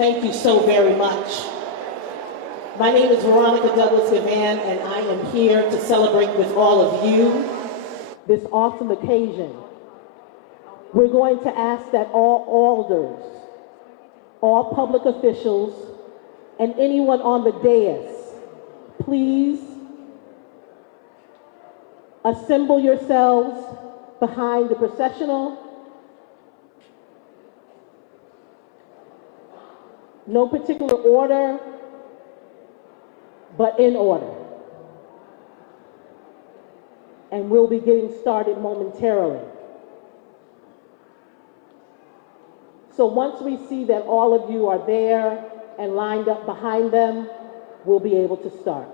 Thank you so very much. My name is Veronica Douglas-Gavan, and I am here to celebrate with all of you this awesome occasion. We're going to ask that all alders, all public officials, and anyone on the dais, please assemble yourselves behind the processional. No particular order, but in order. And we'll be getting started momentarily. So once we see that all of you are there and lined up behind them, we'll be able to start.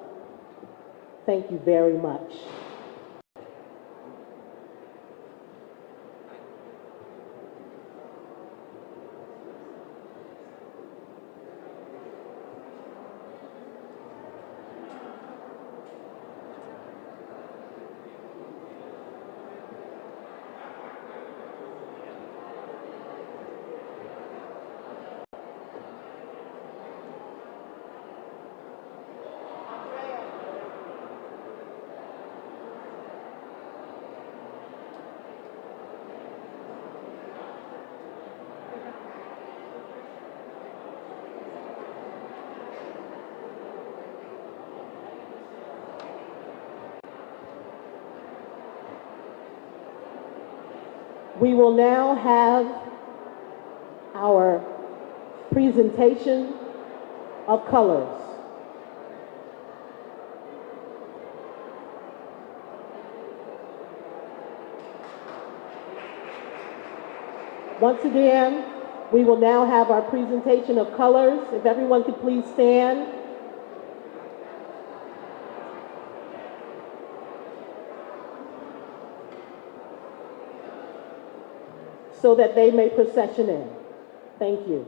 Thank you very much. We will now have our presentation of colors. Once again, we will now have our presentation of colors. If everyone could please stand. So that they may procession in. Thank you.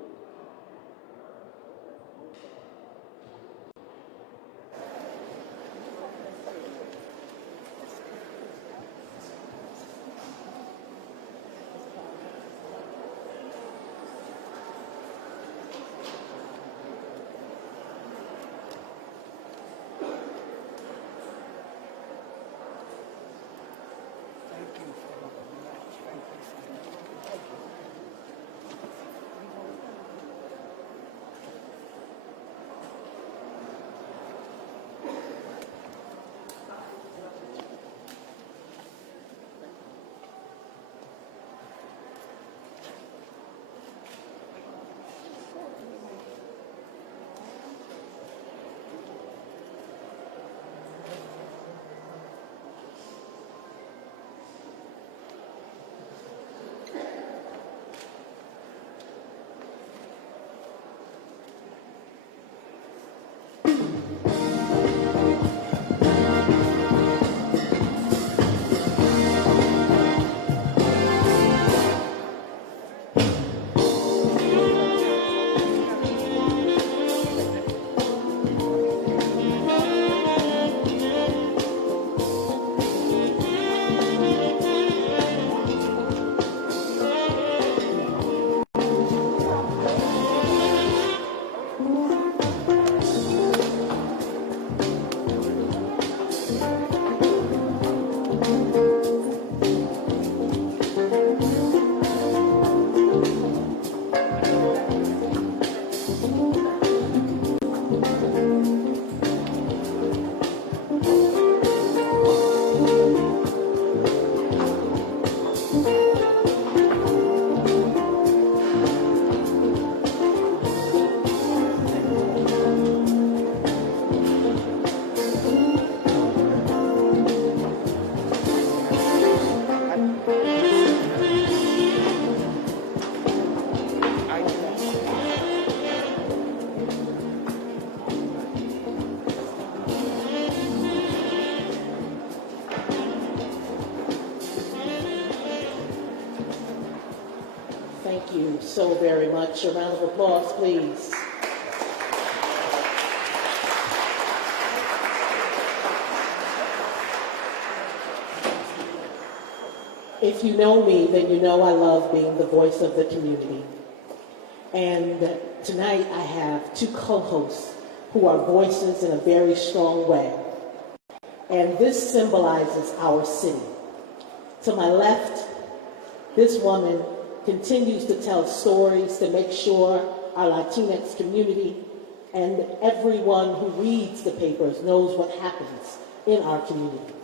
Thank you so very much. A round of applause, please. If you know me, then you know I love being the voice of the community. And Tonight I have two co-hosts who are voices in a very strong way. And this symbolizes our city. To my left, this woman continues to tell stories to make sure our Latinx community and everyone who reads the papers knows what happens in our community.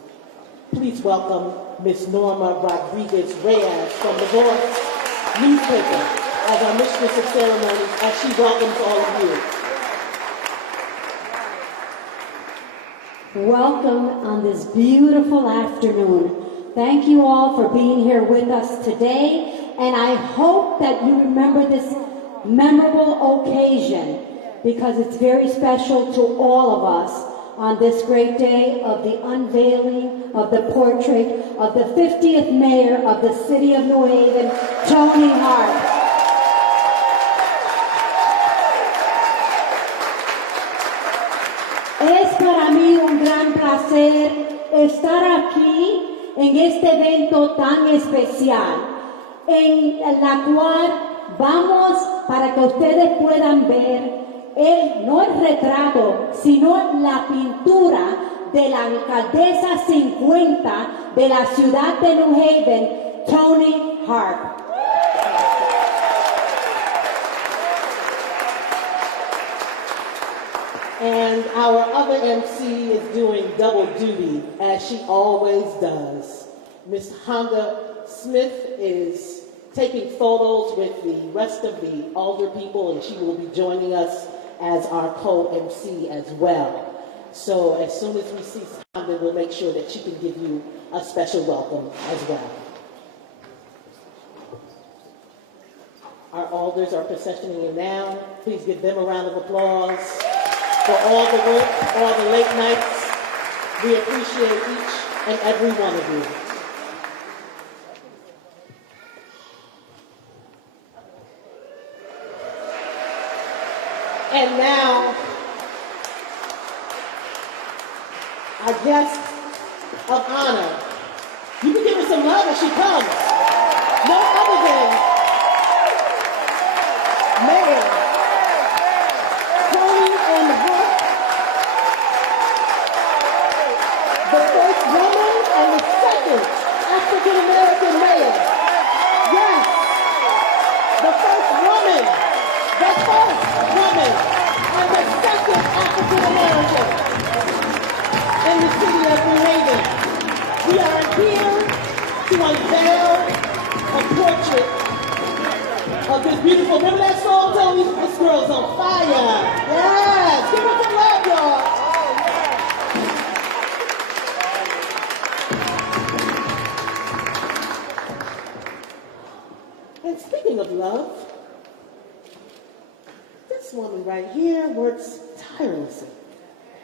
Please welcome Ms. Norma Rodriguez Reyes from the Voice newspaper as our mistress of ceremonies, as she welcomes all of you. Welcome on this beautiful afternoon. Thank you all for being here with us today, and I hope that you remember this memorable occasion because it's very special to all of us on this great day of the unveiling of the portrait of the 50th mayor of the city of New Haven, Toni Harp. Es para mí un gran placer estar aquí en este evento tan especial, en la cual vamos para que ustedes puedan ver no el retrato, sino la pintura de la alcaldesa 50 de la ciudad de New Haven, Toni Harp. And our other MC is doing double duty, as she always does. Ms. Honda Smith is taking photos with the rest of the alder people, and she will be joining us as our co-MC as well. So as soon as we see Honda, we'll make sure that she can give you a special welcome as well. Our alders are processioning in now. Please give them a round of applause for all the work, all the late nights. We appreciate each and every one of you. And now, our guest of honor. You can give her some love as she comes. No other than Mayor Toni and Harp, the first woman and the second African-American mayor. Yes, the first woman, and the second African-American in the city of New Haven. We are here to unveil a portrait of this beautiful, remember that song, Toni? This girl's on fire. Yes, give her some love, y'all. And speaking of love, this woman right here works tirelessly,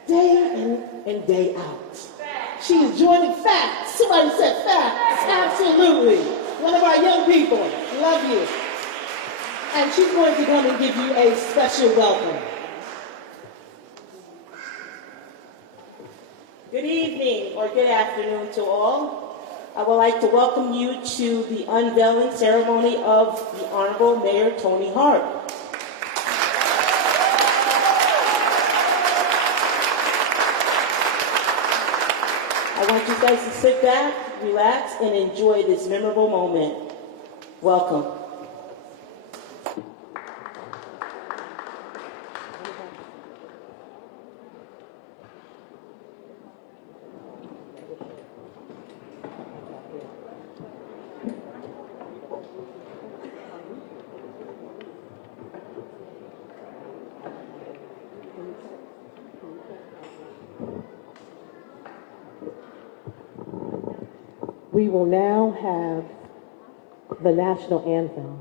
day in and day out. She is joining facts. Somebody said facts. Absolutely. One of our young people. Love you. And she's going to come and give you a special welcome. Good evening or good afternoon to all. I would like to welcome you to the unveiling ceremony of the Honorable Mayor Toni Harp. I want you guys to sit back, relax, and enjoy this memorable moment. Welcome. We will now have the national anthem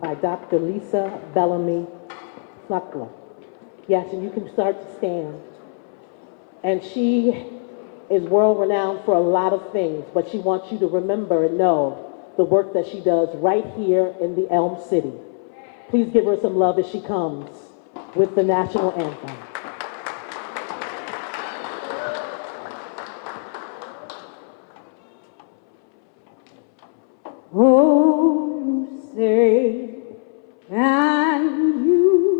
by Dr. Lisa Bellamy Snuckler. Yes, and you can start to stand. And she is world-renowned for a lot of things, but she wants you to remember and know the work that she does right here in the Elm City. Please give her some love as she comes with the national anthem. Oh, say, can you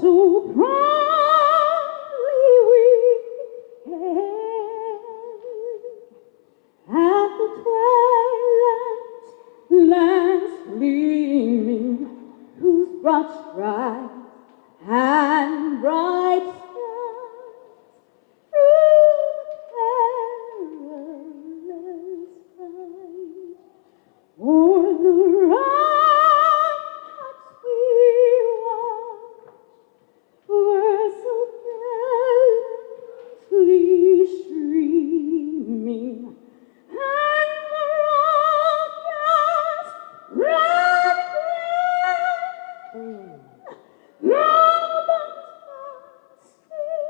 so proudly we hailed at the twilight lamps gleaming, whose broad stripes and bright stars through perilous fight o'er the ramparts we watched were so gallantly streaming, and the rockets red glare now but basking in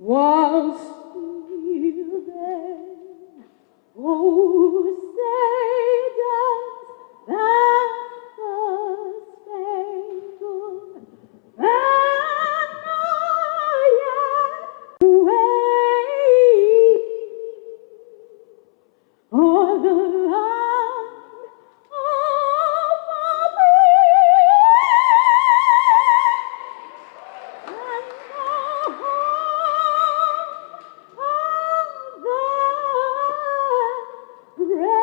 was still there. Oh, say does that spangled banner yet wave o'er the land of our and the home of the brave.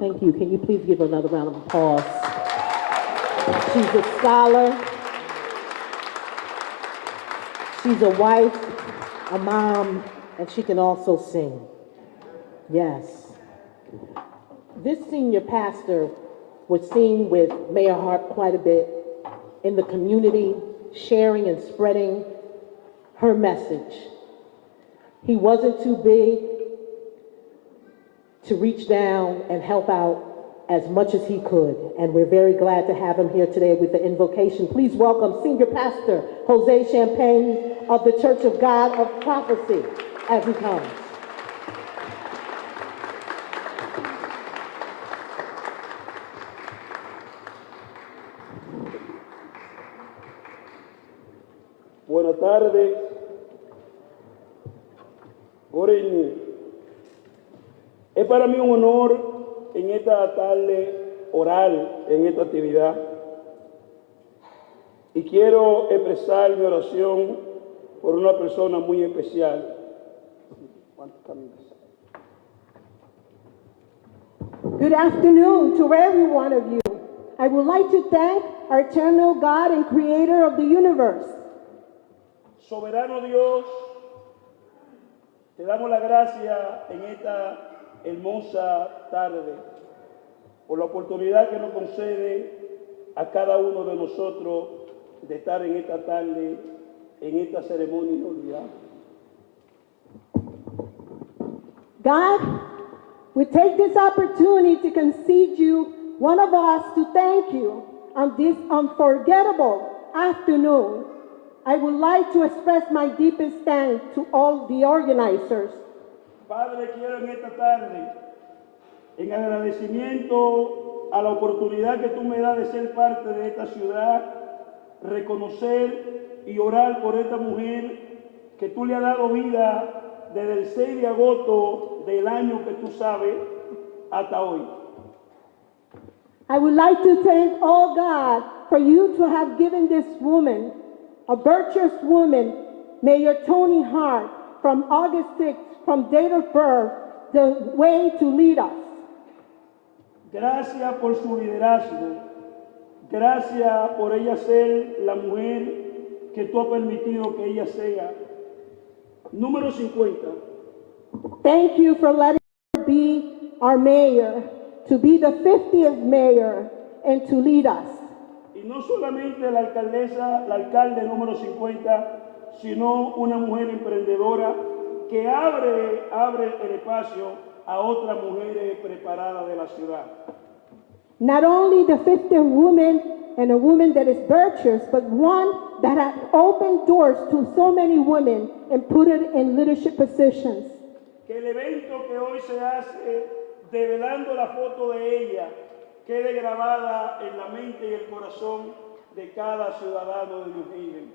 Thank you. Can you please give her another round of applause? She's a scholar. She's a wife, a mom, and she can also sing. Yes. This senior pastor was seen with Mayor Harp quite a bit in the community, sharing and spreading her message. He wasn't too big to reach down and help out as much as he could. And we're very glad to have him here today with the invocation. Please welcome Senior Pastor Jose Champagne of the Church of God of Prophecy as he comes. Buenas tardes. Oren. Es para mí un honor en esta tarde oral, en esta actividad. Y quiero expresar mi oración por una persona muy especial. Good afternoon to every one of you. I would like to thank our eternal God and creator of the universe. Soberano Dios, te damos la gracia en esta hermosa tarde por la oportunidad que nos concede a cada uno de nosotros de estar en esta tarde, en esta ceremonia inolvidable. God, we take this opportunity to concede you, one of us, to thank you on this unforgettable afternoon. I would like to express my deepest thanks to all the organizers. Padre, quiero en esta tarde, en agradecimiento a la oportunidad que tú me das de ser parte de esta ciudad, reconocer y orar por esta mujer que tú le has dado vida desde el 6 de agosto del año que tú sabes hasta hoy. I would like to thank all God for you to have given this woman, a virtuous woman, Mayor Toni Harp, from August 6th, from date of birth, the way to lead us. Gracias por su liderazgo. Gracias por ella ser la mujer que tú has permitido que ella sea. Número 50. Thank you for letting her be our mayor, to be the 50th mayor, and to lead us. Y no solamente la alcaldesa, la alcalde número 50, sino una mujer emprendedora que abre el espacio a otras mujeres preparadas de la ciudad. Not only the 50 women and a woman that is virtuous, but one that has opened doors to so many women and put it in leadership positions. Que el evento que hoy se hace, develando la foto de ella, quede grabada en la mente y el corazón de cada ciudadano de Unveiling.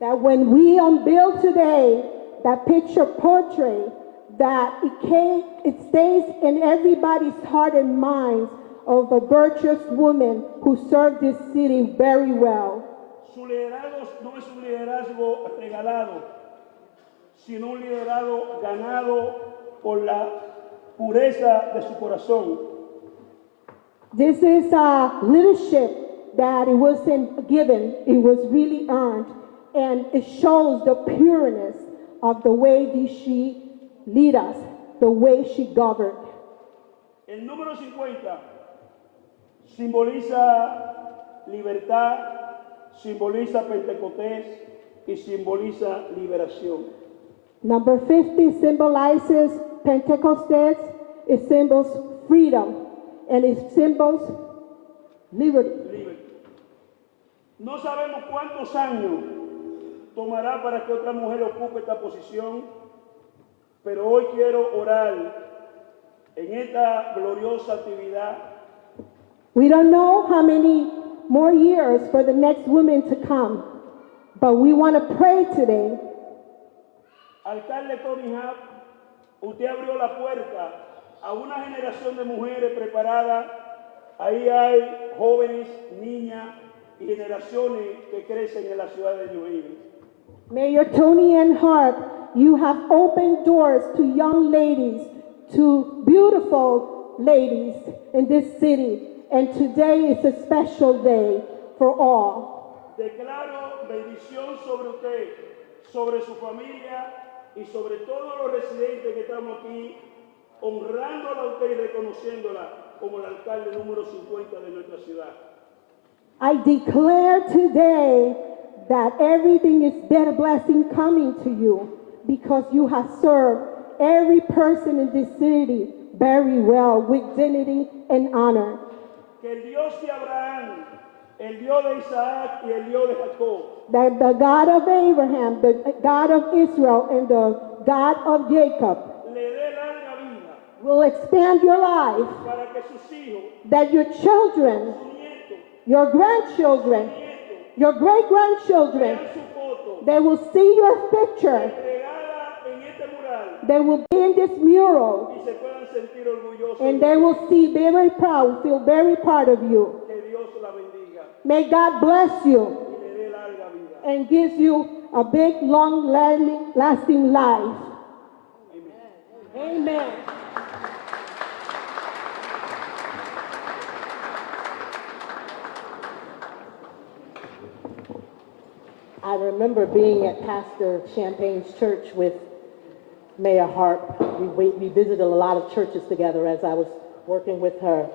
That when we unveil today that picture portrait, that it stays in everybody's heart and minds of a virtuous woman who served this city very well. Su liderazgo no es un liderazgo regalado, sino un liderazgo ganado por la pureza de su corazón. This is a leadership that it wasn't given, it was really earned, and it shows the pureness of the way that she lead us, the way she governed. El número 50 simboliza libertad, simboliza Pentecostés y simboliza liberación. Number 50 symbolizes Pentecostés, it symbols freedom, and it symbols liberty. No sabemos cuántos años tomará para que otra mujer ocupe esta posición, pero hoy quiero orar en esta gloriosa actividad. We don't know how many more years for the next women to come, but we want to pray today. Alcalde Toni Harp, usted abrió la puerta a una generación de mujeres preparadas. Ahí hay jóvenes, niñas y generaciones que crecen en la ciudad de Unveiling. Mayor Toni and Harp, you have opened doors to young ladies, to beautiful ladies in this city, and today is a special day for all. Declaro bendición sobre usted, sobre su familia y sobre todos los residentes que estamos aquí, honrándola a usted y reconociéndola como el alcalde número 50 de nuestra ciudad. I declare today that everything is better blessing coming to you because you have served every person in this city very well with dignity and honor. Que el Dios de Abraham, el Dios de Isaac y el Dios de Jacob, That the God of Abraham, the God of Israel, and the God of Jacob le dé larga vida will expand your life, para que sus hijos, that your children, sus nietos, your grandchildren, your great-grandchildren, vean su foto they will see your picture, entregada en este mural they will be in this mural, y se puedan sentir orgullosos and de they usted. will see very proud, feel very proud of you. Que Dios la bendiga May God bless you y le dé larga vida. and gives you a big, long, lasting life. Amen. I remember being at Pastor Champagne's church with Mayor Harp. We visited a lot of churches together as I was working with her.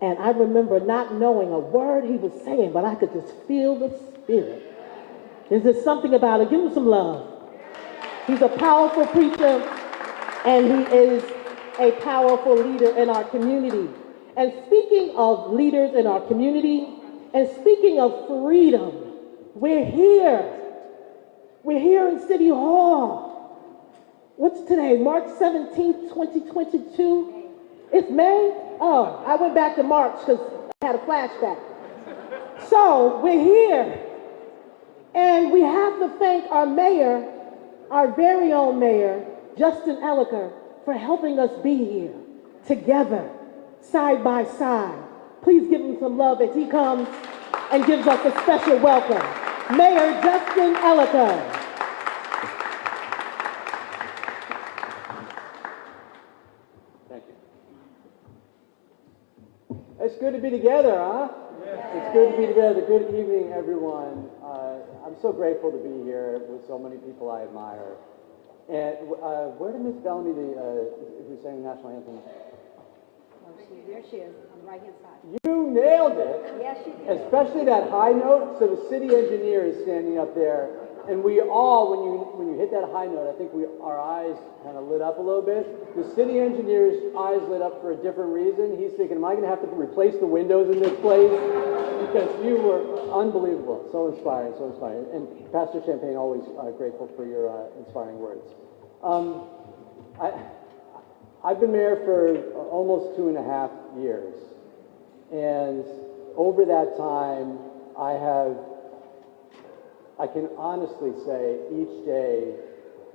And I remember not knowing a word he was saying, but I could just feel the spirit. There's just something about it. Give him some love. He's a powerful preacher, and he is a powerful leader in our community. And speaking of leaders in our community, and speaking of freedom, we're here. We're here in City Hall. What's today? March 17th, 2022? It's May? Oh, I went back to March because I had a flashback. So we're here. And we have to thank our mayor, our very own mayor, Justin Elliker, for helping us be here together, side by side. Please give him some love as he comes and gives us a special welcome. Mayor Justin Elliker. Thank you. It's good to be together, huh? Yeah. It's good to be together. Good evening, everyone. I'm so grateful to be here with so many people I admire. And where did Miss Bellamy, who sang the national anthem? There she is, on the right-hand side. You nailed it. Yes, she did. Especially that high note. So the city engineer is standing up there. And we all, when you hit that high note, I think our eyes kind of lit up a little bit. The city engineer's eyes lit up for a different reason. He's thinking, am I going to have to replace the windows in this place? Because you were unbelievable. So inspiring, so inspiring. And Pastor Champagne, always grateful for your inspiring words. I've been mayor for almost 2.5 years. And over that time, I can honestly say each day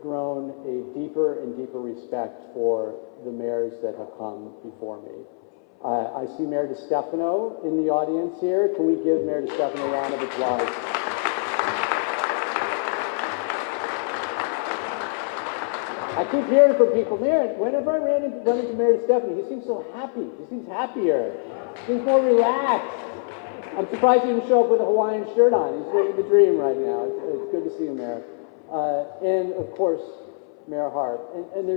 grown a deeper and deeper respect for the mayors that have come before me. I see Mayor DeStefano in the audience here. Can we give Mayor DeStefano a round of applause? I keep hearing from people, Mayor, whenever I run into Mayor DeStefano, he seems so happy. He seems happier. He seems more relaxed. I'm surprised he didn't show up with a Hawaiian shirt on. He's living the dream right now. It's good to see you, Mayor. And of course, Mayor Harp. And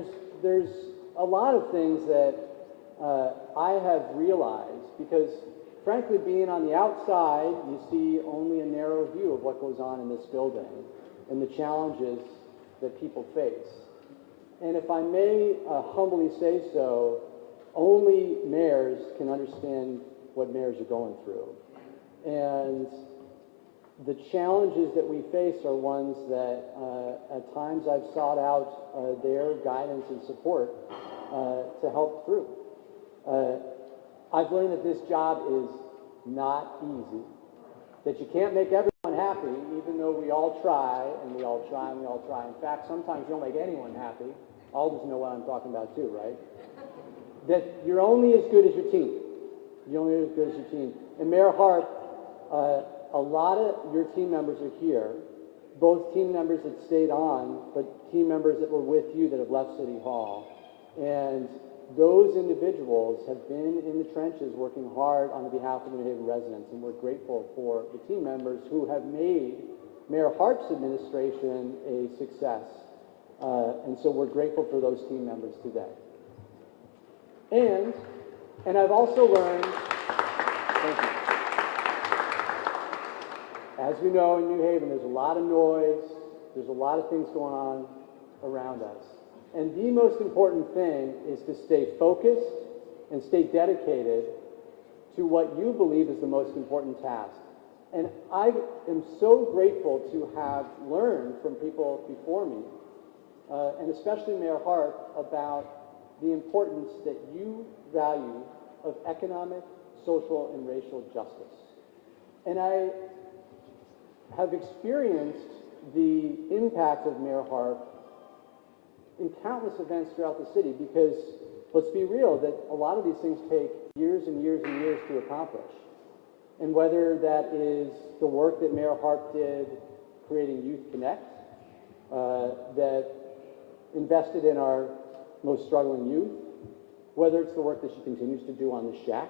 there's a lot of things that I have realized because, frankly, being on the outside, you see only a narrow view of what goes on in this building and the challenges that people face. And if I may humbly say so, only mayors can understand what mayors are going through. And the challenges that we face are ones that at times I've sought out their guidance and support to help through. I've learned that this job is not easy, that you can't make everyone happy, even though we all try, and we all try, and we all try. In fact, sometimes you don't make anyone happy. Aldous know what I'm talking about too, right? That you're only as good as your team. You're only as good as your team. And Mayor Harp, a lot of your team members are here, both team members that stayed on, but team members that were with you that have left City Hall. And those individuals have been in the trenches working hard on behalf of the New Haven residents, and we're grateful for the team members who have made Mayor Harp's administration a success. And so we're grateful for those team members today. And I've also learned, thank you. As we know, in New Haven, there's a lot of noise, there's a lot of things going on around us. And the most important thing is to stay focused and stay dedicated to what you believe is the most important task. And I am so grateful to have learned from people before me, and especially Mayor Harp, about the importance that you value of economic, social, and racial justice. And I have experienced the impact of Mayor Harp in countless events throughout the city because, let's be real, that a lot of these things take years and years and years to accomplish. And whether that is the work that Mayor Harp did creating Youth Connect, that invested in our most struggling youth, whether it's the work that she continues to do on the Shack,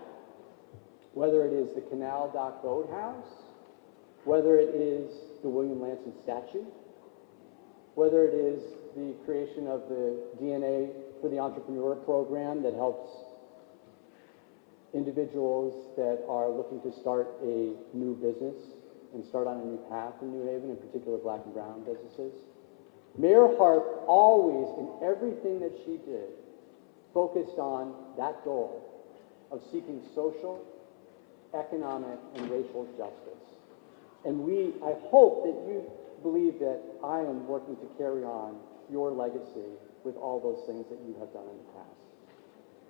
whether it is the Canal Dock Boathouse, whether it is the William Lanson statue, whether it is the creation of the DNA for the Entrepreneur program that helps individuals that are looking to start a new business and start on a new path in New Haven, in particular Black and brown businesses. Mayor Harp always, in everything that she did, focused on that goal of seeking social, economic, and racial justice. And I hope that you believe that I am working to carry on your legacy with all those things that you have done in the past.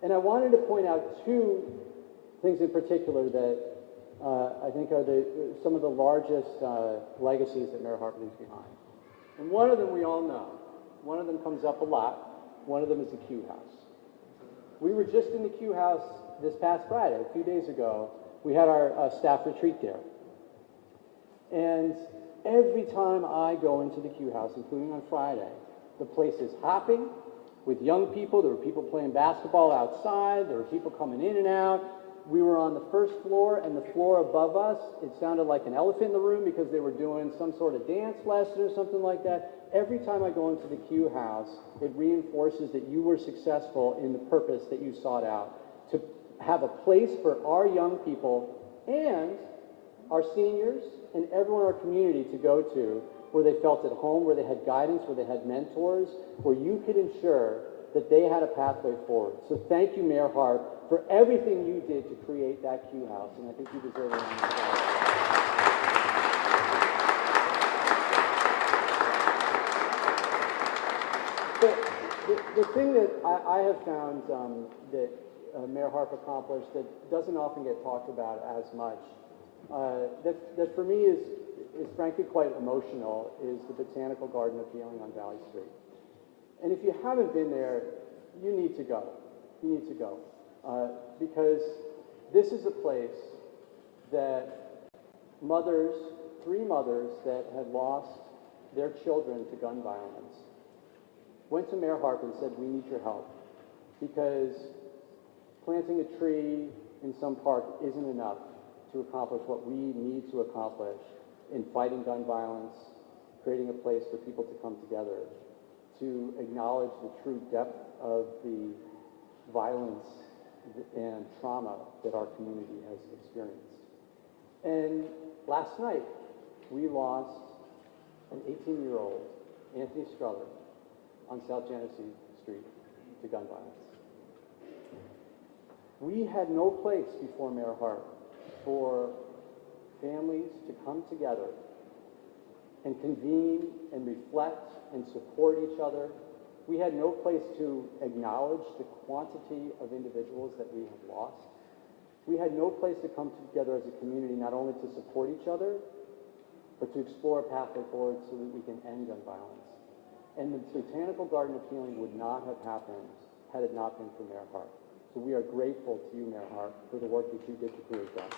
And I wanted to point out two things in particular that I think are some of the largest legacies that Mayor Harp leaves behind. And one of them we all know. One of them comes up a lot. One of them is the Q House. We were just in the Q House this past Friday, a few days ago. We had our staff retreat there. And every time I go into the Q House, including on Friday, the place is hopping with young people. There were people playing basketball outside. There were people coming in and out. We were on the first floor, and the floor above us, it sounded like an elephant in the room because they were doing some sort of dance lesson or something like that. Every time I go into the Q House, it reinforces that you were successful in the purpose that you sought out, to have a place for our young people and our seniors and everyone in our community to go to where they felt at home, where they had guidance, where they had mentors, where you could ensure that they had a pathway forward. So thank you, Mayor Harp, for everything you did to create that Q House, and I think you deserve a round of applause. The thing that I have found that Mayor Harp accomplished that doesn't often get talked about as much, that for me is frankly quite emotional, is the Botanical Garden of Healing on Valley Street. And if you haven't been there, you need to go. You need to go. Because this is a place that three mothers that had lost their children to gun violence, went to Mayor Harp and said, we need your help. Because planting a tree in some park isn't enough to accomplish what we need to accomplish in fighting gun violence, creating a place for people to come together, to acknowledge the true depth of the violence and trauma that our community has experienced. And last night, we lost an 18-year-old, Anthony Struthers, on South Genesee Street to gun violence. We had no place before Mayor Harp for families to come together and convene and reflect and support each other. We had no place to acknowledge the quantity of individuals that we have lost. We had no place to come together as a community, not only to support each other, but to explore a pathway forward so that we can end gun violence. And the Botanical Garden of Healing would not have happened had it not been for Mayor Harp. So we are grateful to you, Mayor Harp, for the work that you did to create that.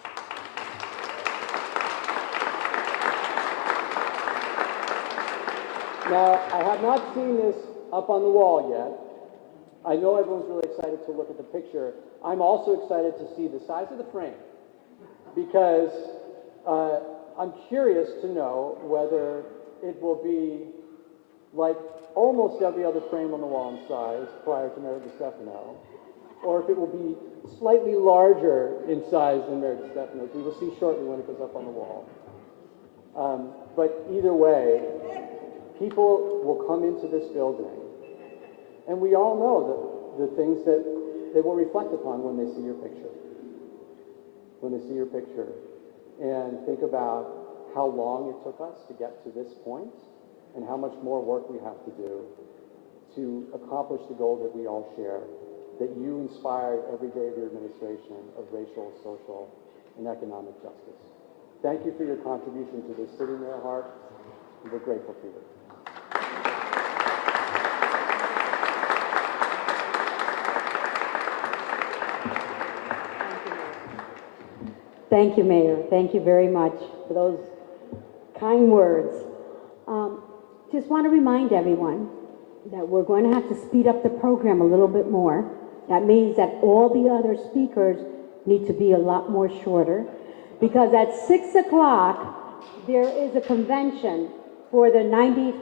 Now, I have not seen this up on the wall yet. I know everyone's really excited to look at the picture. I'm also excited to see the size of the frame, because I'm curious to know whether it will be like almost every other frame on the wall in size prior to Mayor DeStefano, or if it will be slightly larger in size than Mayor DeStefano's. We will see shortly when it goes up on the wall. But either way, people will come into this building, and we all know the things that they will reflect upon when they see your picture. When they see your picture and think about how long it took us to get to this point and how much more work we have to do to accomplish the goal that we all share, that you inspired every day of your administration of racial, social, and economic justice. Thank you for your contribution to this city, Mayor Harp, and we're grateful for you. Thank you, Mayor. Thank you very much for those kind words. Just want to remind everyone that we're going to have to speed up the program a little bit more. That means that all the other speakers need to be a lot more shorter, because at 6 o'clock there is a convention for the 90.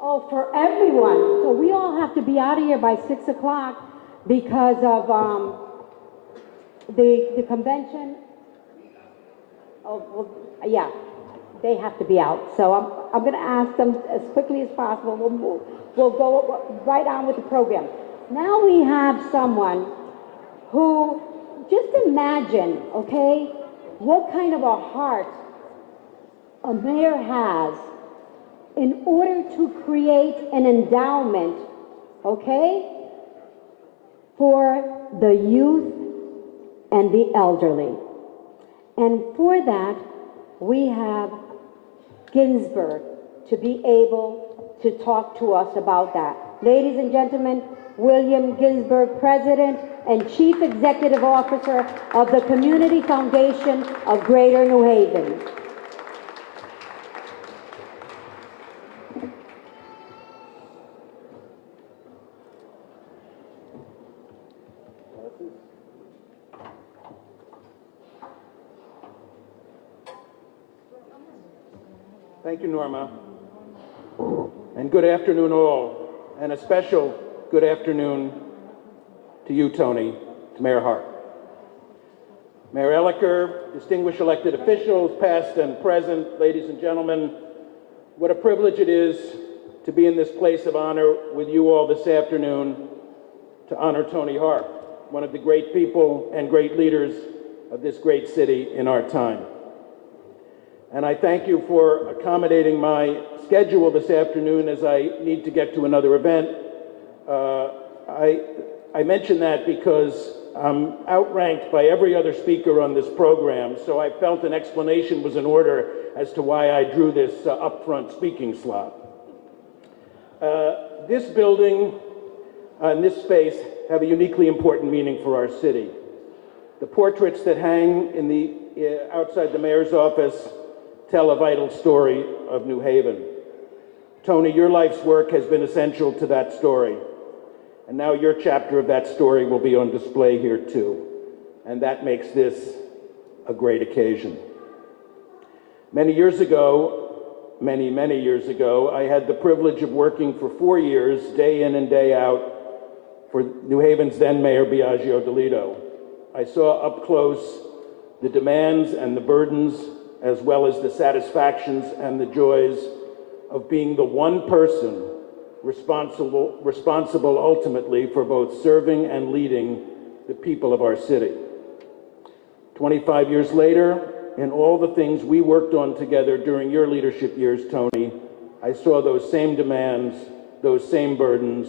Oh, for everyone. So we all have to be out of here by 6 o'clock because of the convention. Oh, well, yeah, they have to be out. So I'm going to ask them as quickly as possible. We'll go right on with the program. Now we have someone who, just imagine, okay, what kind of a heart a mayor has in order to create an endowment, okay, for the youth and the elderly. And for that, we have Ginsburg to be able to talk to us about that. Ladies and gentlemen, William Ginsburg, President and Chief Executive Officer of the Community Foundation of Greater New Haven. Thank you, Norma. And good afternoon, all. And a special good afternoon to you, Toni, to Mayor Harp. Mayor Elicker, distinguished elected officials, past and present, ladies and gentlemen, what a privilege it is to be in this place of honor with you all this afternoon to honor Toni Harp, one of the great people and great leaders of this great city in our time. And I thank you for accommodating my schedule this afternoon as I need to get to another event. I mention that because I'm outranked by every other speaker on this program, so I felt an explanation was in order as to why I drew this upfront speaking slot. This building and this space have a uniquely important meaning for our city. The portraits that hang in the outside the mayor's office tell a vital story of New Haven. Toni, your life's work has been essential to that story. And now your chapter of that story will be on display here too. And that makes this a great occasion. Many years ago, many years ago, I had the privilege of working for 4 years, day in and day out, for New Haven's then Mayor Biagio Delito. I saw up close the demands and the burdens, as well as the satisfactions and the joys of being the one person responsible ultimately for both serving and leading the people of our city. 25 years later, in all the things we worked on together during your leadership years, Toni, I saw those same demands, those same burdens,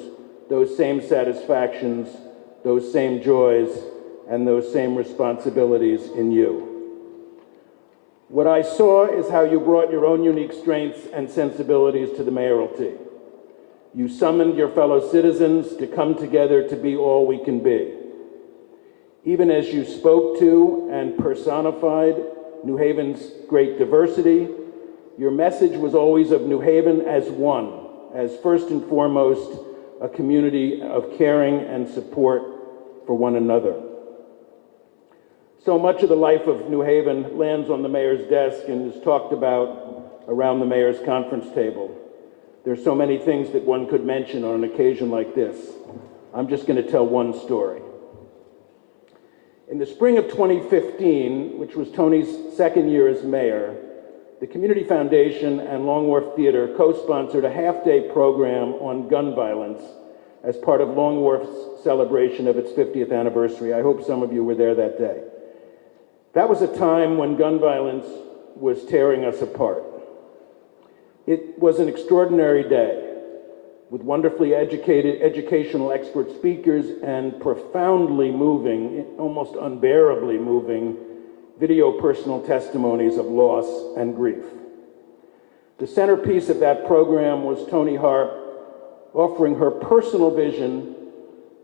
those same satisfactions, those same joys, and those same responsibilities in you. What I saw is how you brought your own unique strengths and sensibilities to the mayoralty. You summoned your fellow citizens to come together to be all we can be. Even as you spoke to and personified New Haven's great diversity, your message was always of New Haven as one, as first and foremost, a community of caring and support for one another. So much of the life of New Haven lands on the mayor's desk and is talked about around the mayor's conference table. There's so many things that one could mention on an occasion like this. I'm just going to tell one story. In the spring of 2015, which was Toni's second year as mayor, the Community Foundation and Long Wharf Theater co-sponsored a half-day program on gun violence as part of Long Wharf's celebration of its 50th anniversary. I hope some of you were there that day. That was a time when gun violence was tearing us apart. It was an extraordinary day with wonderfully educated, educational expert speakers and profoundly moving, almost unbearably moving, video personal testimonies of loss and grief. The centerpiece of that program was Toni Harp offering her personal vision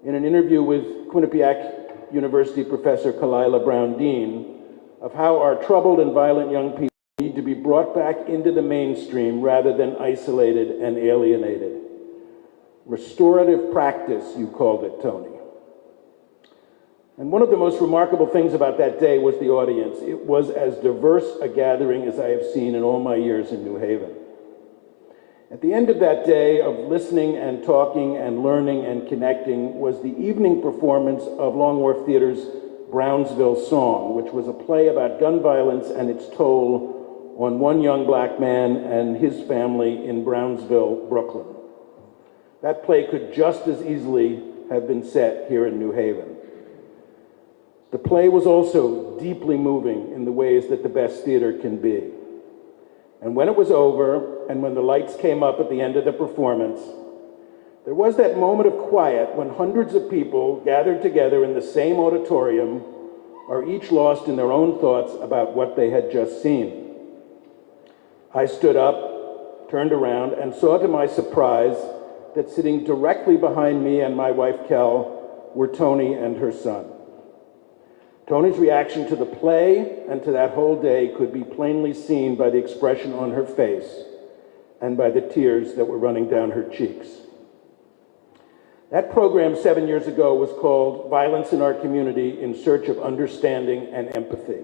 in an interview with Quinnipiac University professor Kalila Brown-Dean of how our troubled and violent young people need to be brought back into the mainstream rather than isolated and alienated. Restorative practice, you called it, Toni. And one of the most remarkable things about that day was the audience. It was as diverse a gathering as I have seen in all my years in New Haven. At the end of that day of listening and talking and learning and connecting was the evening performance of Long Wharf Theater's Brownsville Song, which was a play about gun violence and its toll on one young black man and his family in Brownsville, Brooklyn. That play could just as easily have been set here in New Haven. The play was also deeply moving in the ways that the best theater can be. And when it was over, and when the lights came up at the end of the performance, there was that moment of quiet when hundreds of people gathered together in the same auditorium are each lost in their own thoughts about what they had just seen. I stood up, turned around, and saw to my surprise that sitting directly behind me and my wife, Kel, were Toni and her son. Toni's reaction to the play and to that whole day could be plainly seen by the expression on her face and by the tears that were running down her cheeks. That program 7 years ago was called Violence in Our Community in Search of Understanding and Empathy.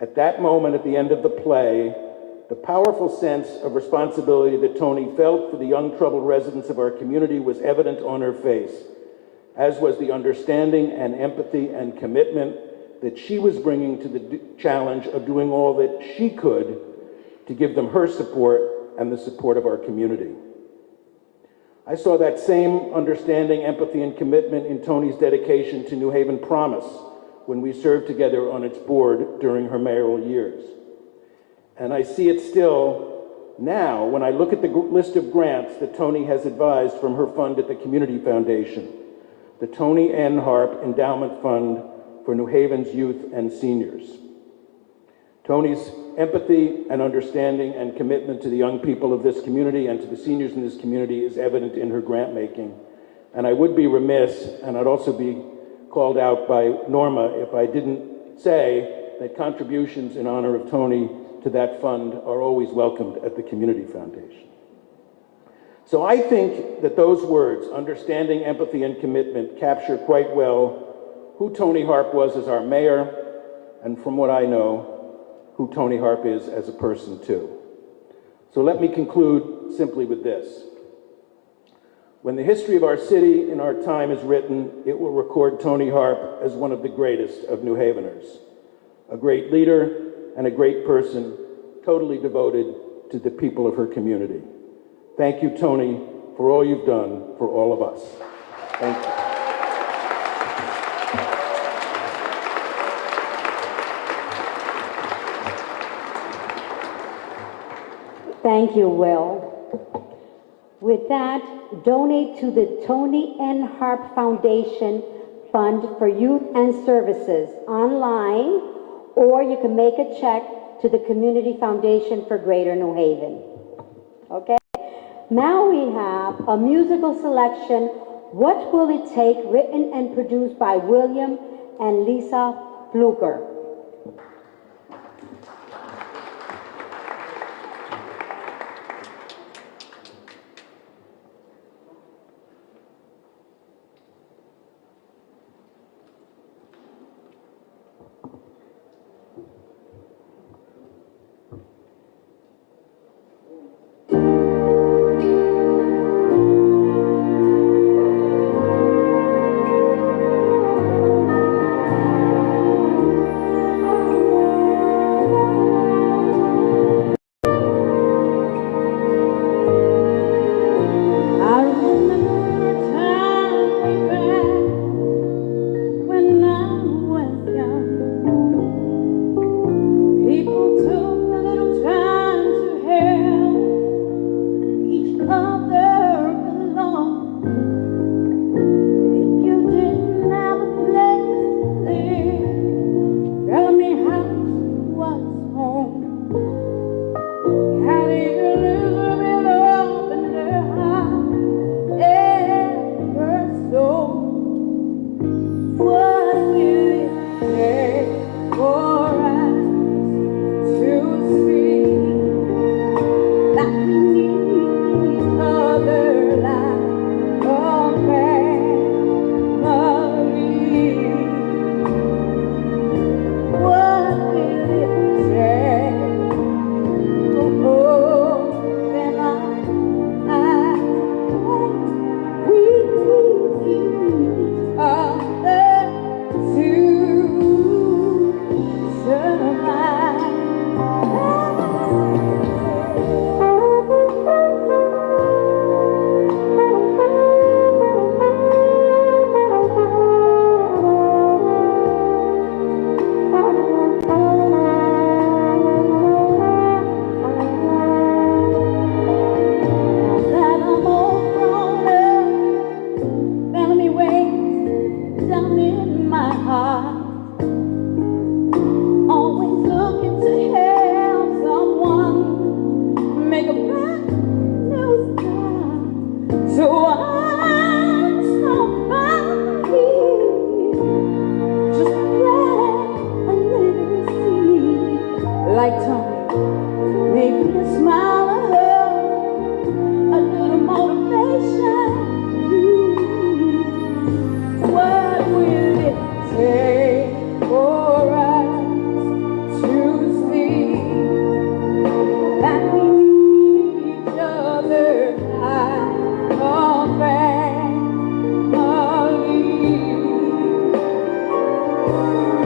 At that moment, at the end of the play, the powerful sense of responsibility that Toni felt for the young troubled residents of our community was evident on her face, as was the understanding and empathy and commitment that she was bringing to the challenge of doing all that she could to give them her support and the support of our community. I saw that same understanding, empathy, and commitment in Toni's dedication to New Haven Promise when we served together on its board during her mayoral years. And I see it still now when I look at the list of grants that Toni has advised from her fund at the Community Foundation, the Toni N. Harp Endowment Fund for New Haven's youth and seniors. Toni's empathy and understanding and commitment to the young people of this community and to the seniors in this community is evident in her grant making. And I would be remiss, and I'd also be called out by Norma if I didn't say that contributions in honor of Toni to that fund are always welcomed at the Community Foundation. So I think that those words, understanding, empathy, and commitment, capture quite well who Toni Harp was as our mayor, and from what I know, who Toni Harp is as a person too. So let me conclude simply with this. When the history of our city in our time is written, it will record Toni Harp as one of the greatest of New Haveners, a great leader and a great person, totally devoted to the people of her community. Thank you, Toni, for all you've done for all of us. Thank you. Thank you, Will. With that, donate to the Toni N. Harp Foundation Fund for Youth and Services online, or you can make a check to the Community Foundation for Greater New Haven. Okay? Now we have a musical selection, What Will It Take, written and produced by William and Lisa Fluker.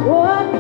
What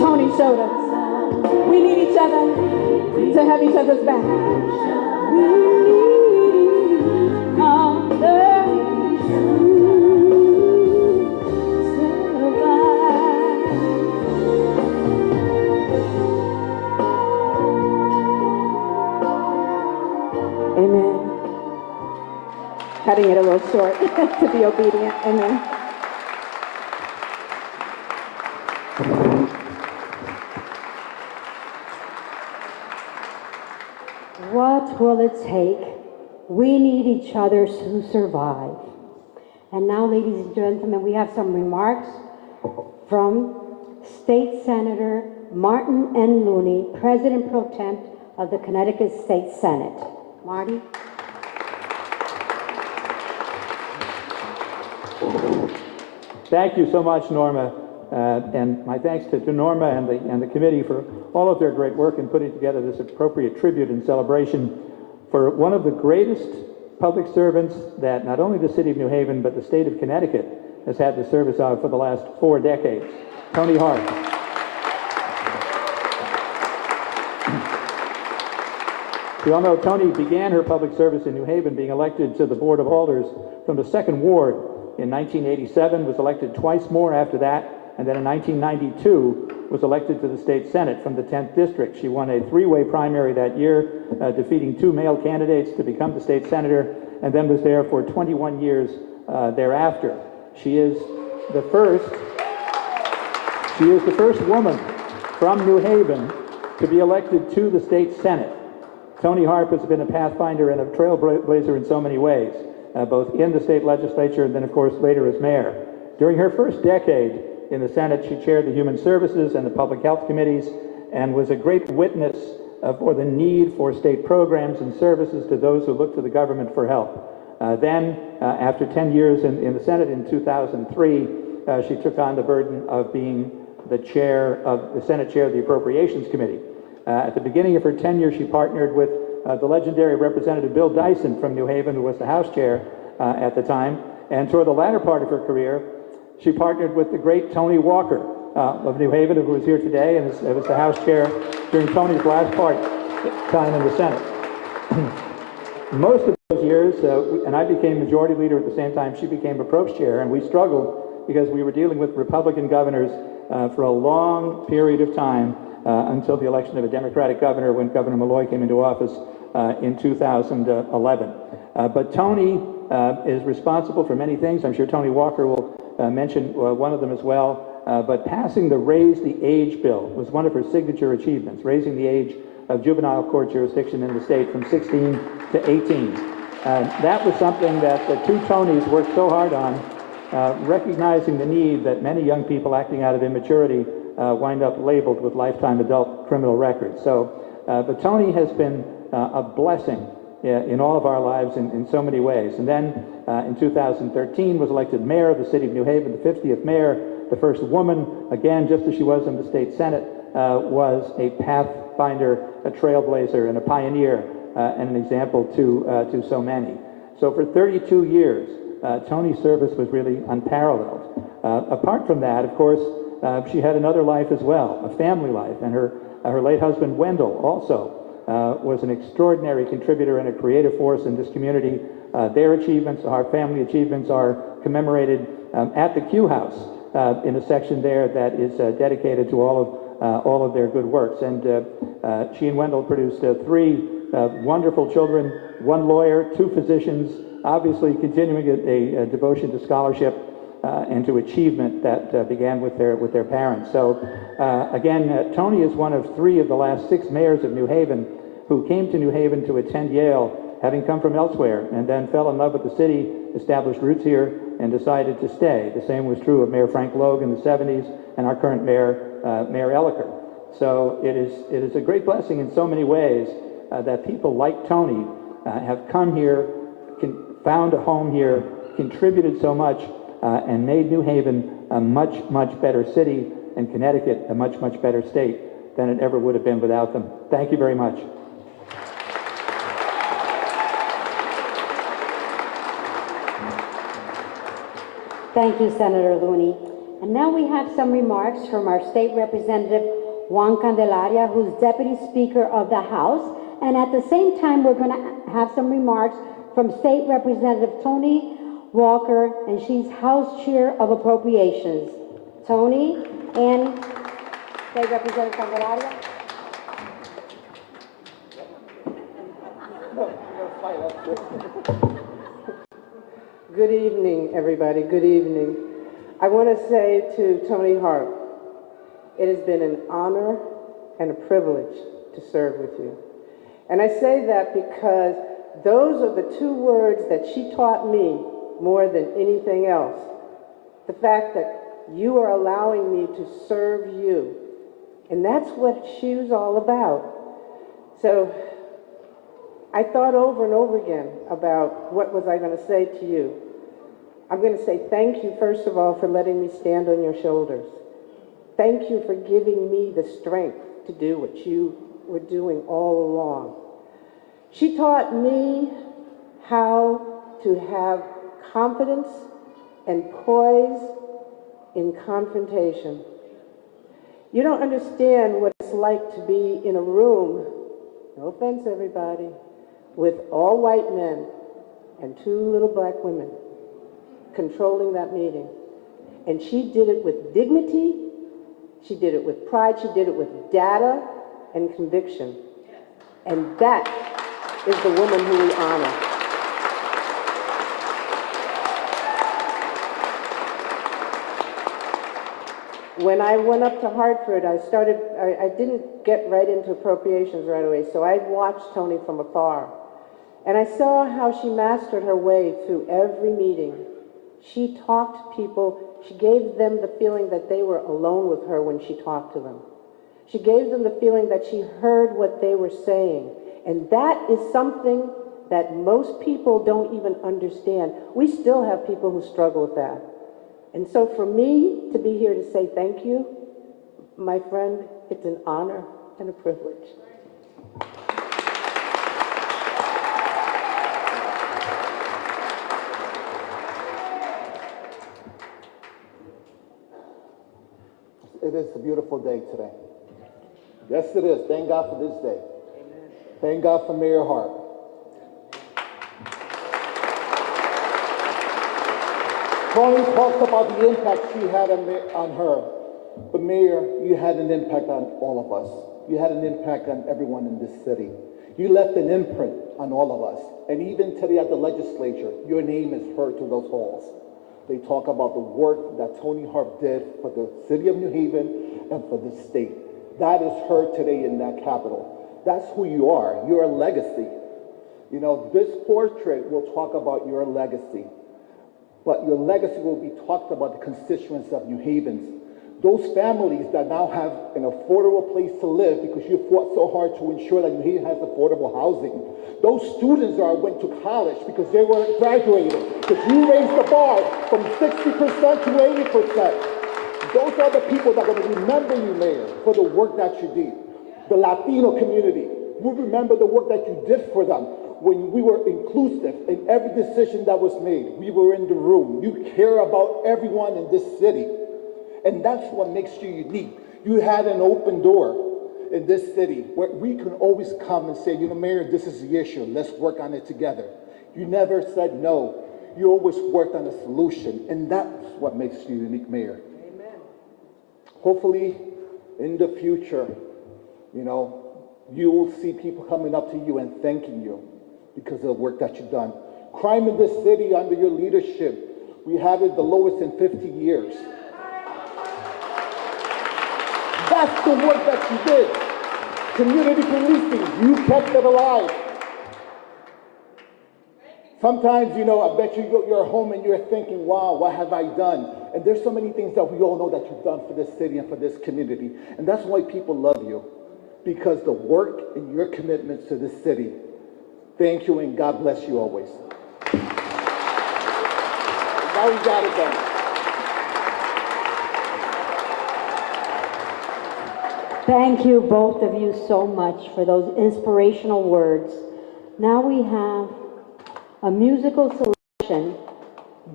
Toni showed us. We need each other to have each other's back. We need others to survive. Amen. Cutting it a little short to be obedient. Amen. What will it take? We need each other to survive. And now, ladies and gentlemen, we have some remarks from State Senator Martin N. Looney, President Pro Tem of the Connecticut State Senate. Marty? Thank you so much, Norma, and my thanks to Norma and the committee for all of their great work in putting together this appropriate tribute and celebration for one of the greatest public servants that not only the city of New Haven, but the state of Connecticut has had the service of for the last 4 decades, Toni Harp. We all know Toni began her public service in New Haven being elected to the Board of Alders from the 2nd Ward in 1987, was elected twice more after that, and then in 1992 was elected to the state senate from the 10th district. She won a 3-way primary that year, defeating 2 male candidates to become the state senator, and then was there for 21 years thereafter. She is the first woman from New Haven to be elected to the state senate. Toni Harp has been a pathfinder and a trailblazer in so many ways, both in the state legislature and then, of course, later as mayor. During her first decade in the Senate, she chaired the Human Services and the Public Health Committees and was a great witness for the need for state programs and services to those who look to the government for help. Then, after 10 years in the Senate in 2003, she took on the burden of being the Senate chair of the Appropriations Committee. At the beginning of her tenure, she partnered with the legendary Representative Bill Dyson from New Haven, who was the House chair at the time. And toward the latter part of her career, she partnered with the great Toni Walker of New Haven, who is here today and was the House chair during Toni's last time in the Senate. Most of those years, and I became majority leader at the same time she became approach chair, and we struggled because we were dealing with Republican governors for a long period of time until the election of a Democratic governor when Governor Malloy came into office in 2011. But Toni is responsible for many things. I'm sure Toni Walker will mention one of them as well. But passing the Raise the Age bill was one of her signature achievements, raising the age of juvenile court jurisdiction in the state from 16 to 18. That was something that the 2 Tonys worked so hard on, recognizing the need that many young people acting out of immaturity wind up labeled with lifetime adult criminal records. So, but Toni has been a blessing in all of our lives in so many ways. And then in 2013 was elected mayor of the city of New Haven, the 50th mayor, the first woman, again, just as she was in the state senate, was a pathfinder, a trailblazer, and a pioneer, and an example to so many. So for 32 years, Toni's service was really unparalleled. Apart from that, of course, she had another life as well, a family life, and her late husband, Wendell, also was an extraordinary contributor and a creative force in this community. Their achievements, our family achievements, are commemorated at the Q House in a section there that is dedicated to all of their good works. And she and Wendell produced 3 wonderful children, 1 lawyer, 2 physicians, obviously continuing a devotion to scholarship and to achievement that began with their parents. So again, Toni is one of 3 of the last 6 mayors of New Haven who came to New Haven to attend Yale, having come from elsewhere, and then fell in love with the city, established roots here, and decided to stay. The same was true of Mayor Frank Logue in the 70s, and our current mayor, Mayor Elliker. So it is a great blessing in so many ways that people like Toni have come here, found a home here, contributed so much, and made New Haven a much, much better city, and Connecticut a much, much better state than it ever would have been without them. Thank you very much. Thank you, Senator Looney. And now we have some remarks from our state representative, Juan Candelaria, who's Deputy Speaker of the House. And at the same time, we're going to have some remarks from State Representative Toni Walker, and she's House Chair of Appropriations. Toni and State Representative Candelaria. Good evening, everybody. Good evening. I want to say to Toni Harp, it has been an honor and a privilege to serve with you. And I say that because those are the two words that she taught me more than anything else. The fact that you are allowing me to serve you. And that's what she was all about. So I thought over and over again about what was I going to say to you. I'm going to say thank you, first of all, for letting me stand on your shoulders. Thank you for giving me the strength to do what you were doing all along. She taught me how to have confidence and poise in confrontation. You don't understand what it's like to be in a room, no offense everybody, with all white men and two little black women controlling that meeting. And she did it with dignity, she did it with pride, she did it with data and conviction. And that is the woman who we honor. When I went up to Hartford, I didn't get right into appropriations right away, so I watched Toni from afar. And I saw how she mastered her way through every meeting. She talked to people, she gave them the feeling that they were alone with her when she talked to them. She gave them the feeling that she heard what they were saying. And that is something that most people don't even understand. We still have people who struggle with that. And so for me to be here to say thank you, my friend, it's an honor and a privilege. It is a beautiful day today. Yes, it is. Thank God for this day. Amen. Thank God for Mayor Harp. Toni talks about the impact she had on her. But Mayor, you had an impact on all of us. You had an impact on everyone in this city. You left an imprint on all of us. And even today at the legislature, your name is heard through those halls. They talk about the work that Toni Harp did for the city of New Haven and for the state. That is heard today in that Capitol. That's who you are. You're a legacy. You know, this portrait will talk about your legacy, but your legacy will be talked about the constituents of New Havens. Those families that now have an affordable place to live because you fought so hard to ensure that New Haven has affordable housing. Those students that went to college because they were graduating, because you raised the bar from 60% to 80%. Those are the people that are going to remember you, Mayor, for the work that you did. The Latino community will remember the work that you did for them when we were inclusive in every decision that was made. We were in the room. You care about everyone in this city. And that's what makes you unique. You had an open door in this city where we can always come and say, you know, Mayor, this is the issue. Let's work on it together. You never said no. You always worked on a solution. And that's what makes you unique, Mayor. Amen. Hopefully, in the future, you know, you will see people coming up to you and thanking you because of the work that you've done. Crime in this city under your leadership, we had it the lowest in 50 years. That's the work that you did. Community policing, you kept it alive. Sometimes, you know, I bet you're home and you're thinking, wow, what have I done? And there's so many things that we all know that you've done for this city and for this community. And that's why people love you, because the work and your commitments to this city. Thank you, and God bless you always. Now we got it done. Thank you, both of you, so much for those inspirational words. Now we have a musical selection.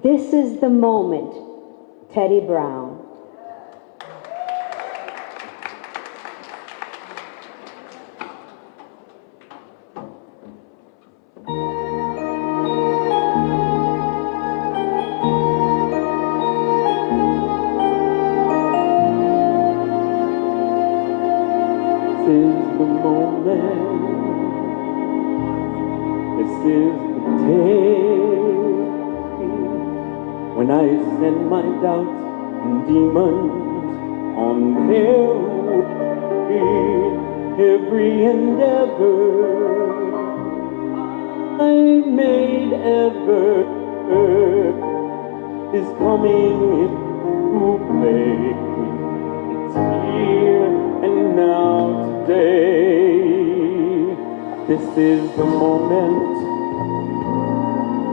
This is the moment, Teddy Brown. is the moment. This is the day when I send my doubts and demons on their way. Every endeavor I made ever is coming into play. It's here and now today. This is the moment.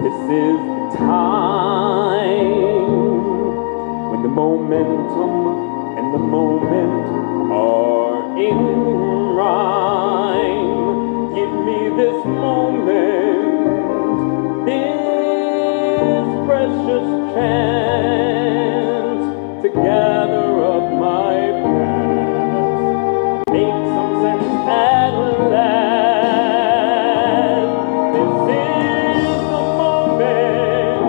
This is the time when the momentum and the moment are in rhyme. Give me this moment, this precious chance to gather up my past, make some sense at last. This is the moment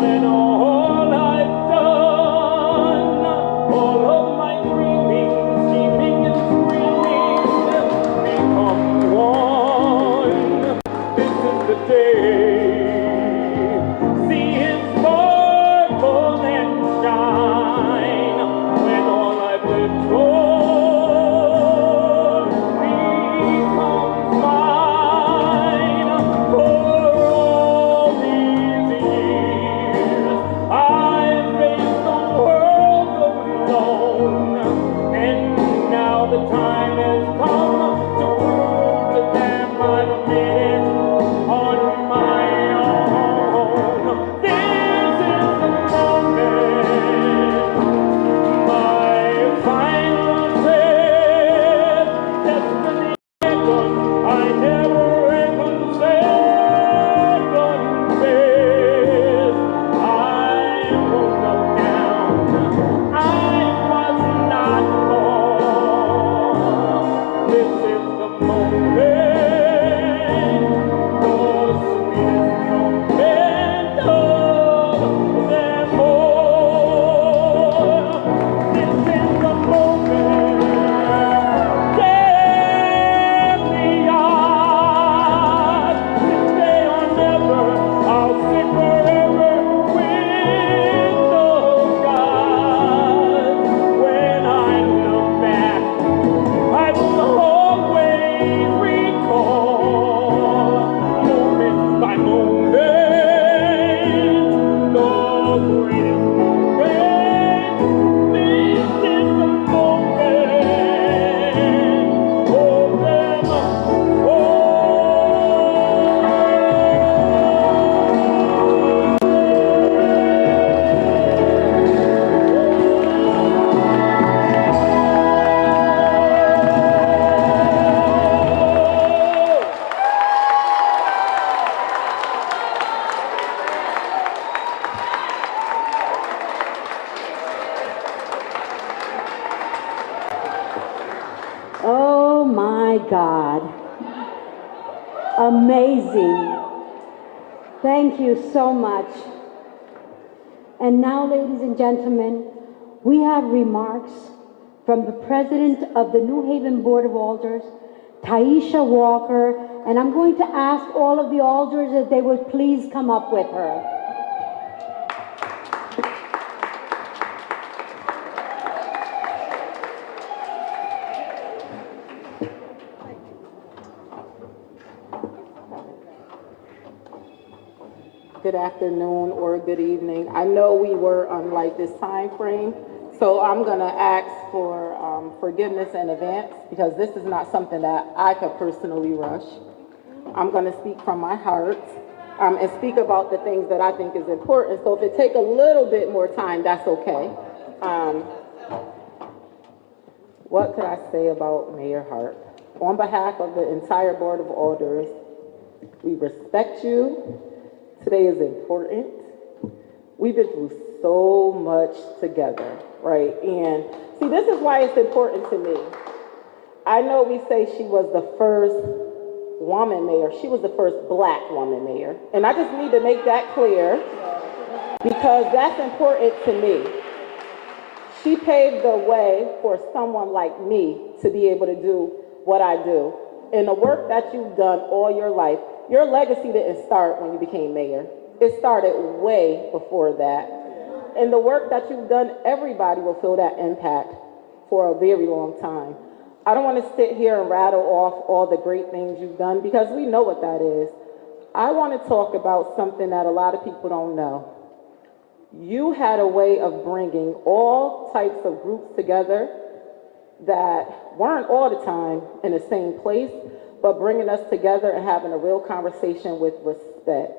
when all I've done, all of my dreaming, scheming and screaming become one. This is the day. See it sparkle and shine when all I've lived for becomes mine. For all these years I've faced the world alone, and now the time has come to prove to them I've made it on my own. This is the moment, my final test. Destiny given, I never even second best. I woke up down, I was not born. This is the moment, the sweetest moment of them all. This is the moment, champion. Today or never, I'll sit forever with those guys. When I look back, I will always recall, moment by moment, the greatest moment. This is the moment for them all. Oh my God. Amazing. Thank you so much. And now, ladies and gentlemen, we have remarks from the president of the New Haven Board of Alders, Taisha Walker, and I'm going to ask all of the alders if they would please come up with her. Good afternoon or good evening. I know we were on like this time frame, so I'm gonna ask for forgiveness in advance because this is not something that I could personally rush. I'm gonna speak from my heart and speak about the things that I think is important. So if it take a little bit more time, that's okay. What could I say about Mayor Harp? On behalf of the entire Board of Alders, we respect you. Today is important. We've been through so much together, right? And see, this is why it's important to me. I know we say she was the first woman mayor. She was the first Black woman mayor. And I just need to make that clear because that's important to me. She paved the way for someone like me to be able to do what I do. And the work that you've done all your life, your legacy didn't start when you became mayor. It started way before that. And the work that you've done, everybody will feel that impact for a very long time. I don't want to sit here and rattle off all the great things you've done because we know what that is. I want to talk about something that a lot of people don't know. You had a way of bringing all types of groups together that weren't all the time in the same place, but bringing us together and having a real conversation with respect.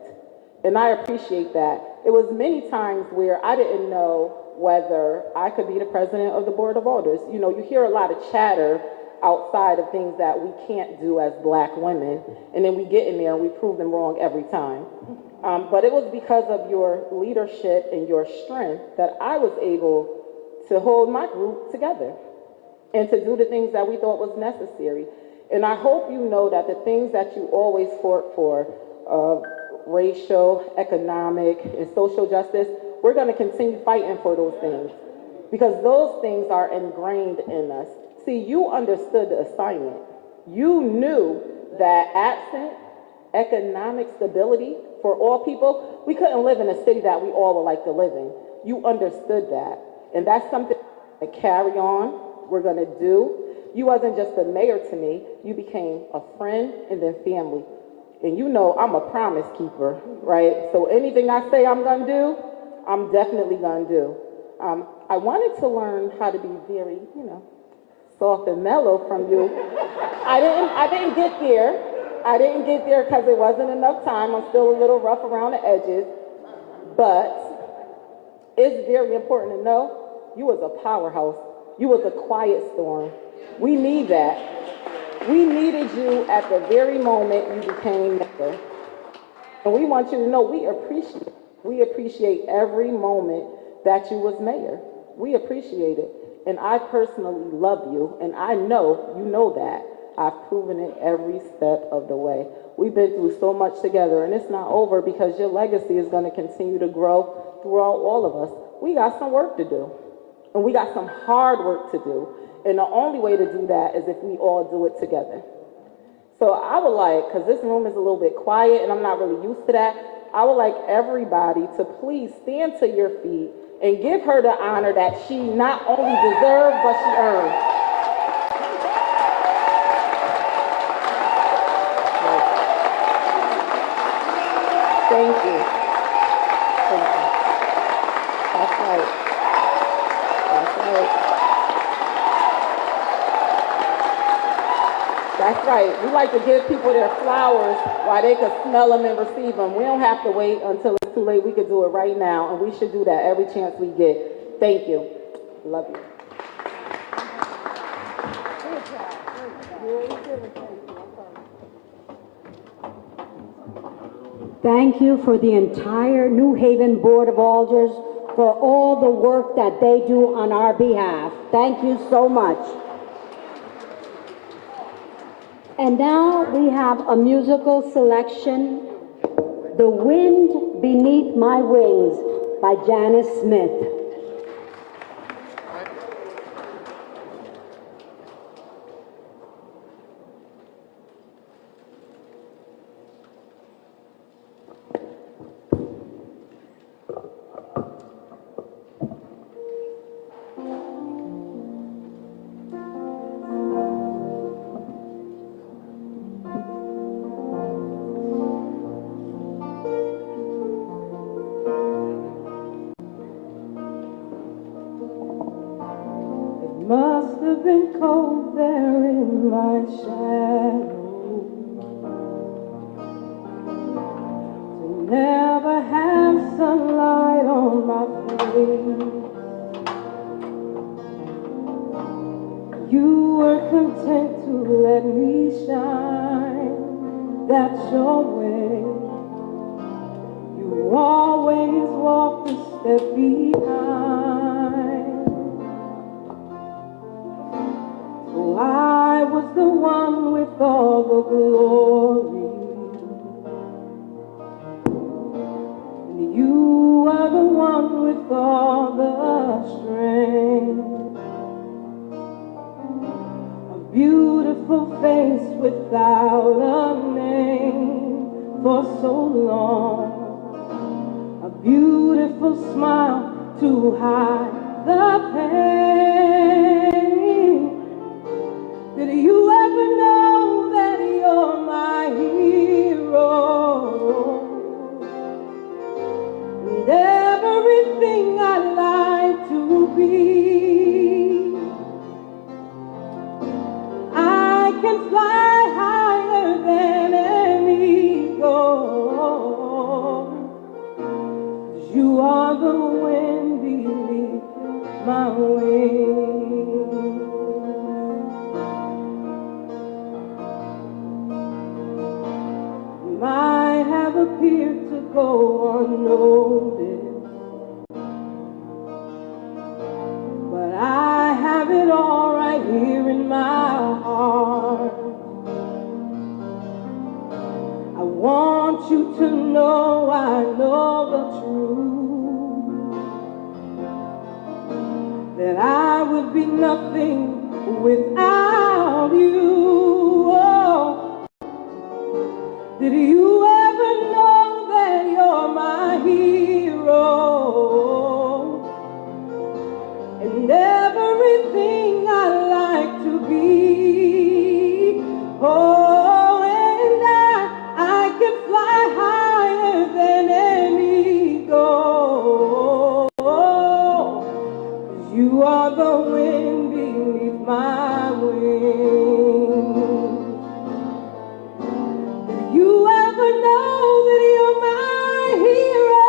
And I appreciate that. It was many times where I didn't know whether I could be the president of the board of alders. You know, you hear a lot of chatter outside of things that we can't do as Black women, and then we get in there and we prove them wrong every time. But it was because of your leadership and your strength that I was able to hold my group together and to do the things that we thought was necessary. And I hope you know that the things that you always fought for, racial, economic, and social justice, we're going to continue fighting for those things because those things are ingrained in us. See, you understood the assignment. You knew that absent economic stability for all people, we couldn't live in a city that we all would like to live in. You understood that. And that's something to carry on, we're going to do. You wasn't just a mayor to me, you became a friend and then family. And you know I'm a promise keeper, right? So anything I say I'm going to do, I'm definitely going to do. I wanted to learn how to be very, soft and mellow from you. I didn't get there. I didn't get there because it wasn't enough time. I'm still a little rough around the edges. But it's very important to know you was a powerhouse. You was a quiet storm. We need that. We needed you at the very moment you became mayor. And we want you to know we appreciate every moment that you was mayor. We appreciate it. And I personally love you, and I know you know that. I've proven it every step of the way. We've been through so much together, and it's not over because your legacy is going to continue to grow throughout all of us. We got some work to do, and we got some hard work to do. And the only way to do that is if we all do it together. So I would like, because this room is a little bit quiet and I'm not really used to that, I would like everybody to please stand to your feet and give her the honor that she not only deserved, but she earned. Thank you. Thank you. That's right. That's right. That's right. We like to give people their flowers while they can smell them and receive them. We don't have to wait until it's too late. We could do it right now, and we should do that every chance we get. Thank you. Love you. Thank you for the entire New Haven Board of Alders for all the work that they do on our behalf. Thank you so much. And now we have a musical selection, The Wind Beneath My Wings by Janice Smith. Must have been cold there in my shadow to never have sunlight on my face. You were content to let me shine, that's your way. You always walked a step behind. So I was the one with all the glory, and you were the one with all the strength. beautiful face without a name for so long, a beautiful smile to hide the pain. Did you ever know that you're my hero? And everything I'd like to be, I can fly higher than an eagle. You are the wind beneath my wings. Might have appeared to go unnoticed, but I have it all right here in my heart. I want you to know I know the truth, that I would be nothing without you. Oh, did you ever know that you're my hero? And everything I like to be. Oh, and I can fly higher than an eagle. 'Cause you are the wind beneath my wings. Did you ever know that you're my hero?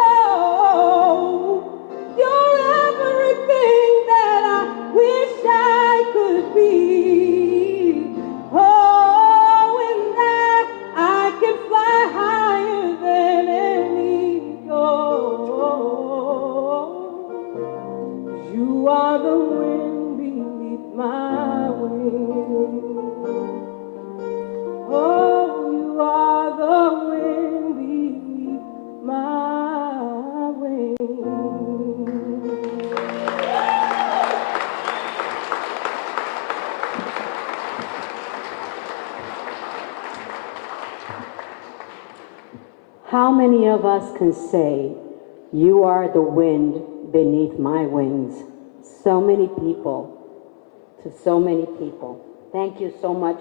You're everything that I wish I could be. Oh, and I can fly higher than an eagle. You are the wind beneath my wings. Oh, you are the wind beneath my wings. How many of us can say, you are the wind beneath my wings? So many people, to so many people. Thank you so much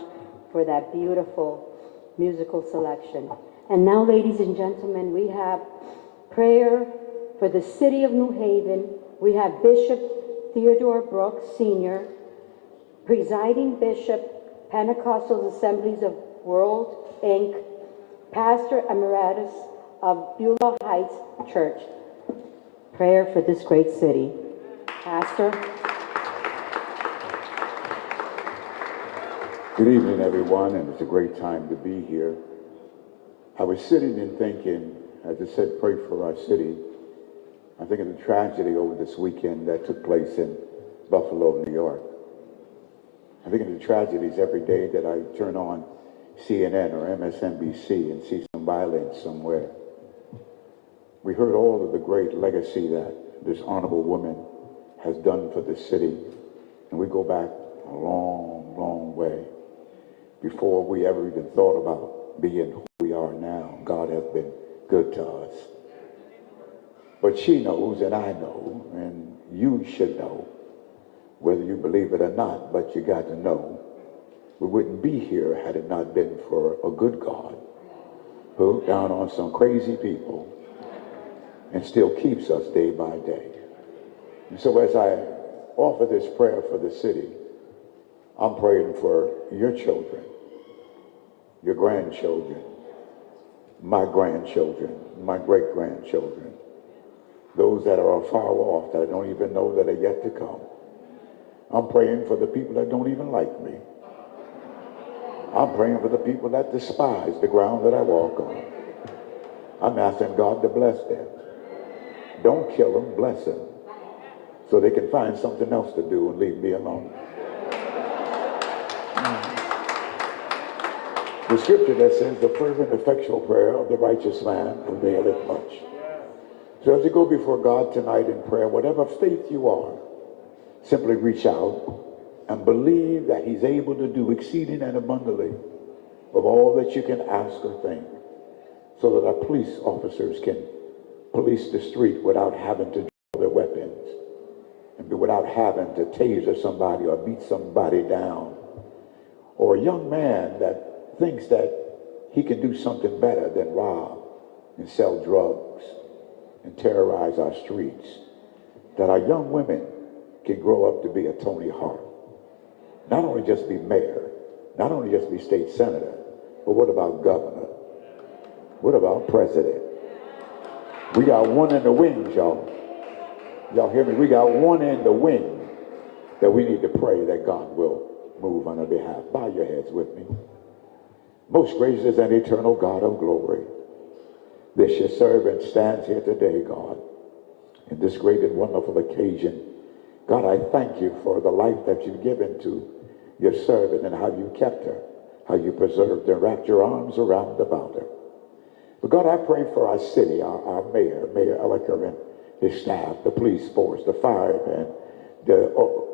for that beautiful musical selection. And now, ladies and gentlemen, we have prayer for the city of New Haven. We have Bishop Theodore Brooks, Sr., Presiding Bishop, Pentecostal Assemblies of World, Inc., Pastor Emeritus of Beulah Heights Church. Prayer for this great city. Pastor. Good evening, everyone, and it's a great time to be here. I was sitting and thinking, as I said, pray for our city. I'm thinking of the tragedy over this weekend that took place in Buffalo, New York. I'm thinking of the tragedies every day that I turn on CNN or MSNBC and see some violence somewhere. We heard all of the great legacy that this honorable woman has done for the city, and we go back a long, long way before we ever even thought about being who we are now. God has been good to us. But she knows, and I know, and you should know, whether you believe it or not, but you got to know, we wouldn't be here had it not been for a good God who looked down on some crazy people and still keeps us day by day. And so as I offer this prayer for the city, I'm praying for your children, your grandchildren, my grandchildren, my great-grandchildren, those that are far off, that I don't even know that are yet to come. I'm praying for the people that don't even like me. I'm praying for the people that despise the ground that I walk on. I'm asking God to bless them. Don't kill them, bless them, so they can find something else to do and leave me alone. The scripture that says the fervent, effectual prayer of the righteous man availeth much. So as you go before God tonight in prayer, whatever faith you are, simply reach out and believe that he's able to do exceeding and abundantly of all that you can ask or think, so that our police officers can police the street without having to draw their weapons, and without having to taser somebody or beat somebody down, or a young man that thinks that he can do something better than rob and sell drugs and terrorize our streets, that our young women can grow up to be a Toni Harp. Not only just be mayor, not only just be state senator, but what about governor? What about president? We got one in the wings, y'all. Y'all hear me? We got one in the wing that we need to pray that God will move on our behalf. Bow your heads with me. Most gracious and eternal God of glory, this your servant stands here today, God, in this great and wonderful occasion. God, I thank you for the life that you've given to your servant and how you kept her, how you preserved her, wrapped your arms around about her. But God, I pray for our city, our mayor, Mayor Elliker and his staff, the police force, the firemen, the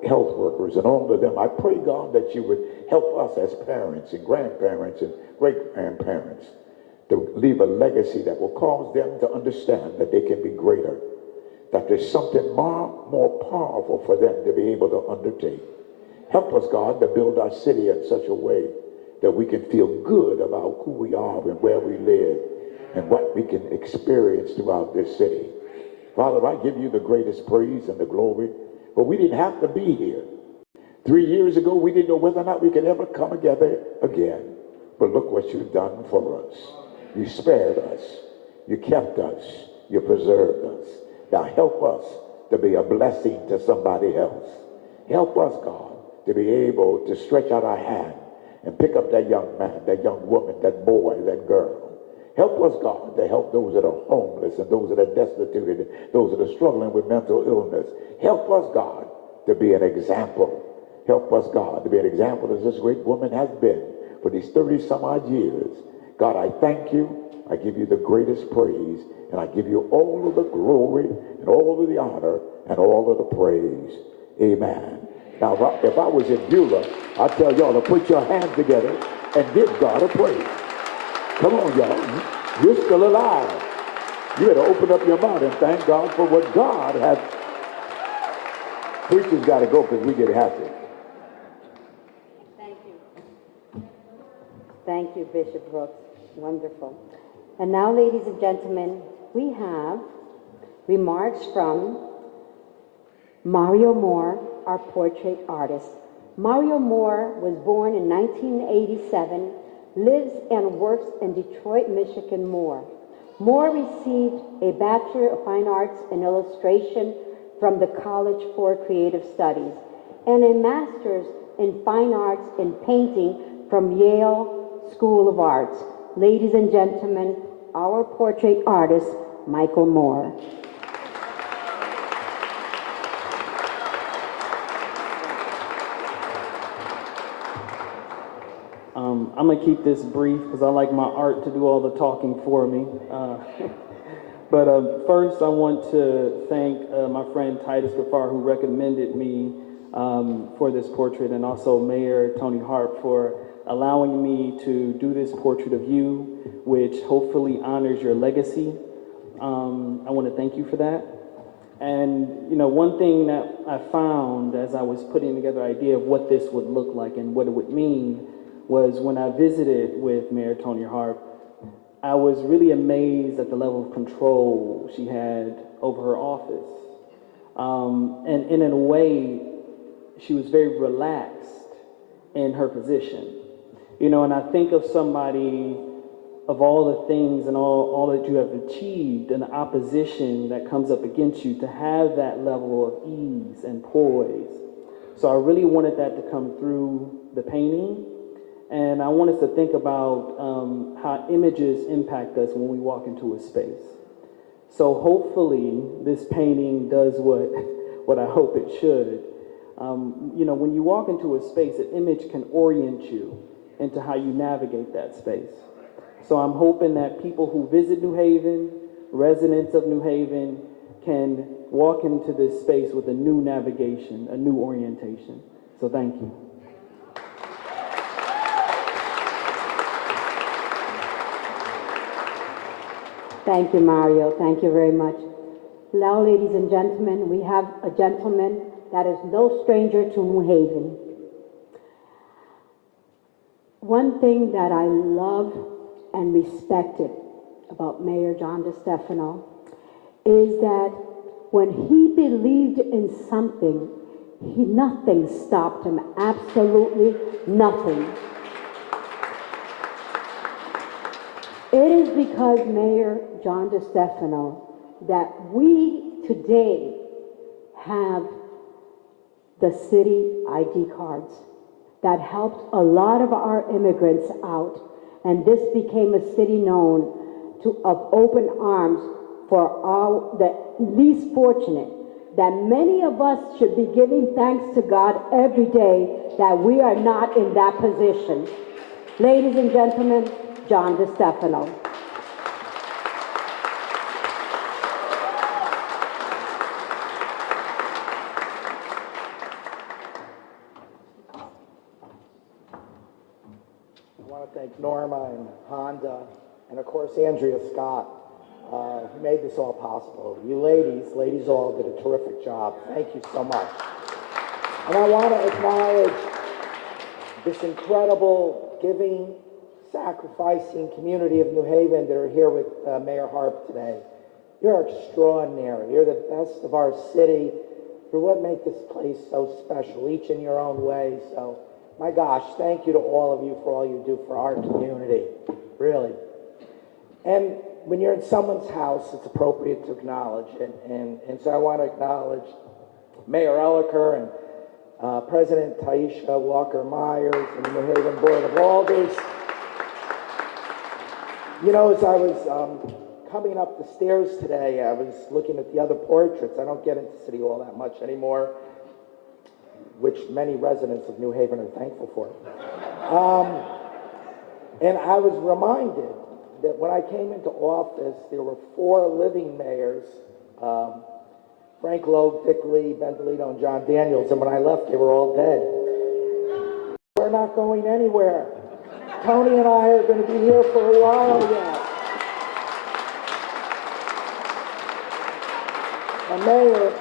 health workers, and all of them. I pray, God, that you would help us as parents and grandparents and great-grandparents to leave a legacy that will cause them to understand that they can be greater, that there's something more powerful for them to be able to undertake. Help us, God, to build our city in such a way that we can feel good about who we are and where we live and what we can experience throughout this city. Father, I give you the greatest praise and the glory, but we didn't have to be here. 3 years ago, we didn't know whether or not we could ever come together again. But look what you've done for us. You spared us. You kept us. You preserved us. Now help us to be a blessing to somebody else. Help us, God, to be able to stretch out our hand and pick up that young man, that young woman, that boy, that girl. Help us, God, to help those that are homeless and those that are destitute and those that are struggling with mental illness. Help us, God, to be an example. Help us, God, to be an example as this great woman has been for these 30-some-odd years. God, I thank you. I give you the greatest praise, and I give you all of the glory and all of the honor and all of the praise. Amen. Now, if I was in Beulah, I'd tell y'all to put your hands together and give God a praise. Come on, y'all. You're still alive. You better open up your mouth and thank God for what God has. Preachers got to go because we get happy. Thank you. Thank you, Bishop Brooks. Wonderful. And now, ladies and gentlemen, we have remarks from Mario Moore, our portrait artist. Mario Moore was born in 1987, lives and works in Detroit, Michigan. Moore received a Bachelor of Fine Arts in Illustration from the College for Creative Studies and a Master's in Fine Arts in Painting from Yale School of Arts. Ladies and gentlemen, our portrait artist, Michael Moore. I'm going to keep this brief because I like my art to do all the talking for me. But first, I want to thank my friend Titus Gafar, who recommended me for this portrait, and also Mayor Toni Harp for allowing me to do this portrait of you, which hopefully honors your legacy. I want to thank you for that. And, you know, one thing that I found as I was putting together an idea of what this would look like and what it would mean was when I visited with Mayor Toni Harp, I was really amazed at the level of control she had over her office. And in a way, she was very relaxed in her position. You know, and I think of somebody of all the things and all that you have achieved and the opposition that comes up against you, to have that level of ease and poise. So I really wanted that to come through the painting. And I want us to think about how images impact us when we walk into a space. So hopefully this painting does what I hope it should. You know, when you walk into a space, an image can orient you into how you navigate that space. So I'm hoping that people who visit New Haven, residents of New Haven, can walk into this space with a new navigation, a new orientation. So thank you. Thank you, Mario. Thank you very much. Now, ladies and gentlemen, we have a gentleman that is no stranger to New Haven. One thing that I love and respected about Mayor John DeStefano is that when he believed in something, nothing stopped him, absolutely nothing. It is because Mayor John DeStefano that we today have the city ID cards that helped a lot of our immigrants out, and this became a city known of open arms for all the least fortunate, that many of us should be giving thanks to God every day that we are not in that position. Ladies and gentlemen, John DeStefano. I want to thank Norma and Honda, and of course Andrea Scott, who made this all possible. You ladies all did a terrific job. Thank you so much. And I want to acknowledge this incredible giving, sacrificing community of New Haven that are here with Mayor Harp today. You're extraordinary. You're the best of our city. You're what make this place so special, each in your own way. So, my gosh, thank you to all of you for all you do for our community, really. And when you're in someone's house, it's appropriate to acknowledge it. And so I want to acknowledge Mayor Elliker and President Taisha Walker-Myers and the New Haven Board of Alders. You know, as I was coming up the stairs today, I was looking at the other portraits. I don't get into City Hall that much anymore, which many residents of New Haven are thankful for. And I was reminded that when I came into office, there were 4 living mayors, Frank Loeb, Dick Lee, Ben DeLito, and John Daniels, and when I left, they were all dead. We're not going anywhere. Toni and I are going to be here for a while yet. And Mayor,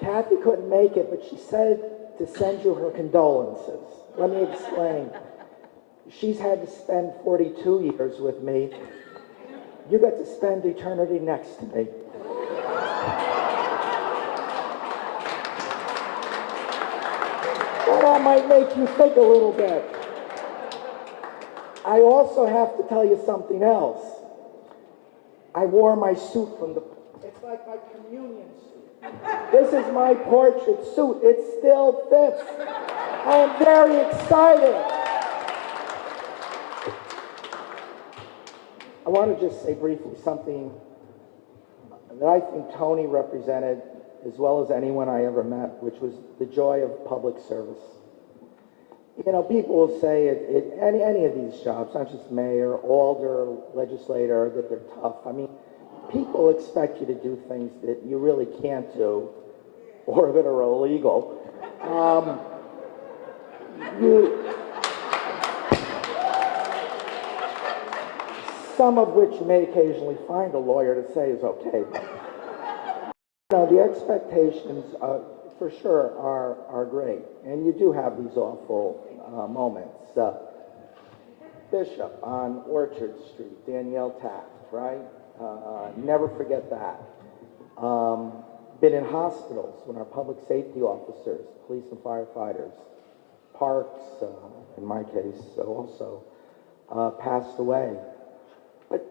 Kathy couldn't make it, but she said to send you her condolences. Let me explain. She's had to spend 42 years with me. You got to spend eternity next to me. Well, that might make you think a little bit. I also have to tell you something else. I wore my suit from the... It's like my communion suit. This is my portrait suit. It still fits. I am very excited. I want to just say briefly something that I think Toni represented as well as anyone I ever met, which was the joy of public service. You know, people will say any of these jobs, not just mayor, alder, legislator, that they're tough. I mean, people expect you to do things that you really can't do or that are illegal. Some of which you may occasionally find a lawyer to say is okay. You know, the expectations for sure are great, and you do have these awful moments. Bishop on Orchard Street, Danielle Taft, right? Never forget that. Been in hospitals when our public safety officers, police and firefighters, parks, in my case, also passed away. But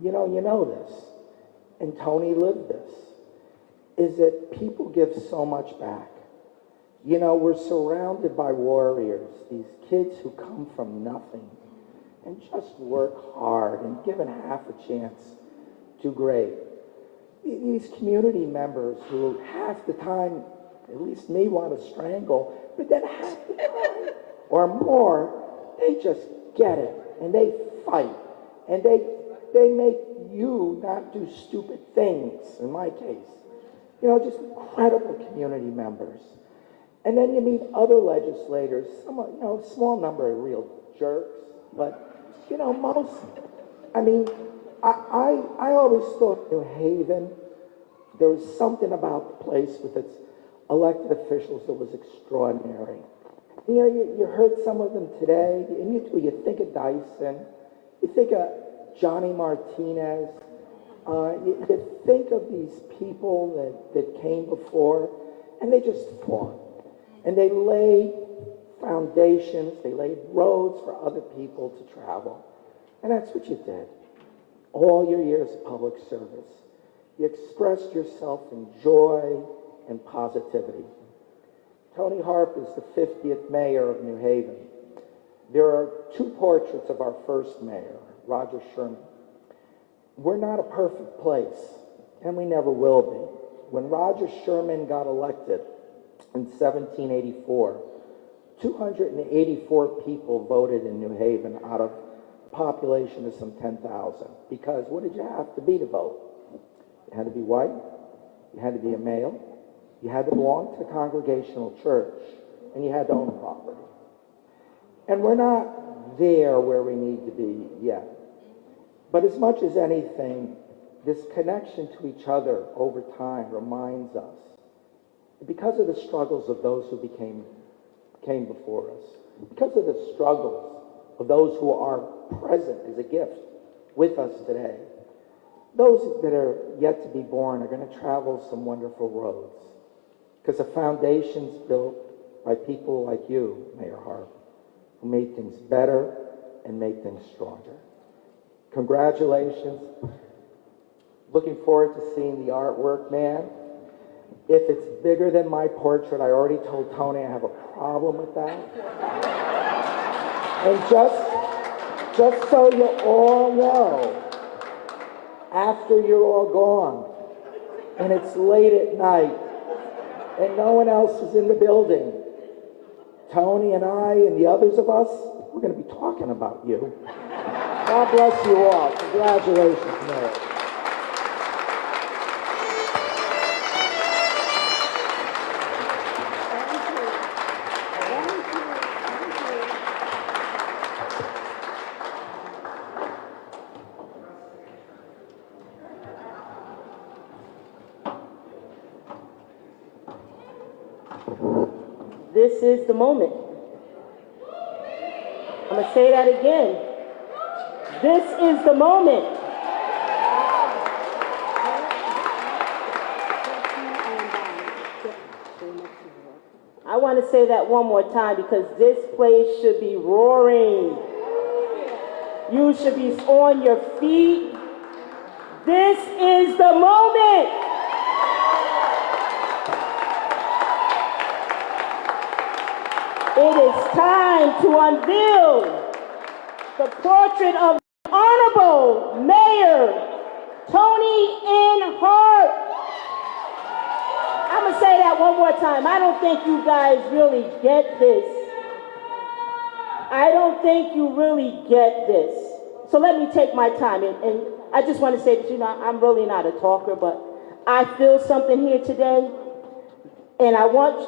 you know this, and Toni lived this, is that people give so much back. You know, we're surrounded by warriors, these kids who come from nothing and just work hard and given half a chance, do great. These community members who half the time, at least me, want to strangle, but then half the time or more, they just get it and they fight and they make you not do stupid things, in my case. You know, just incredible community members. And then you meet other legislators, some, small number of real jerks, but, most, I mean, I always thought New Haven, there was something about the place with its elected officials that was extraordinary. You heard some of them today, and you think of Dyson, you think of Johnny Martinez, you think of these people that came before, and they just fought. And they laid foundations, they laid roads for other people to travel. And that's what you did. All your years of public service. You expressed yourself in joy and positivity. Toni Harp is the 50th mayor of New Haven. There are two portraits of our first mayor, Roger Sherman. We're not a perfect place, and we never will be. When Roger Sherman got elected in 1784, 284 people voted in New Haven out of a population of some 10,000. Because what did you have to be to vote? You had to be white, you had to be a male, you had to belong to the Congregational Church, and you had to own property. And we're not there where we need to be yet. But as much as anything, this connection to each other over time reminds us, because of the struggles of those who came before us, because of the struggles of those who are present as a gift with us today, those that are yet to be born are going to travel some wonderful roads, because the foundation's built by people like you, Mayor Harp, who made things better and made things stronger. Congratulations. Looking forward to seeing the artwork, man. If it's bigger than my portrait, I already told Toni I have a problem with that. And just so you all know, after you're all gone, and it's late at night, and no one else is in the building, Toni and I and the others of us, we're going to be talking about you. God bless you all. Congratulations, Mayor. This is the moment. I'm going to say that again. This is the moment. I want to say that one more time because this place should be roaring. You should be on your feet. This is the moment. It is time to unveil the portrait of Honorable Mayor Toni N. Harp. I'm going to say that one more time. I don't think you guys really get this. I don't think you really get this. So let me take my time. And I just want to say that, I'm really not a talker, but I feel something here today. And I want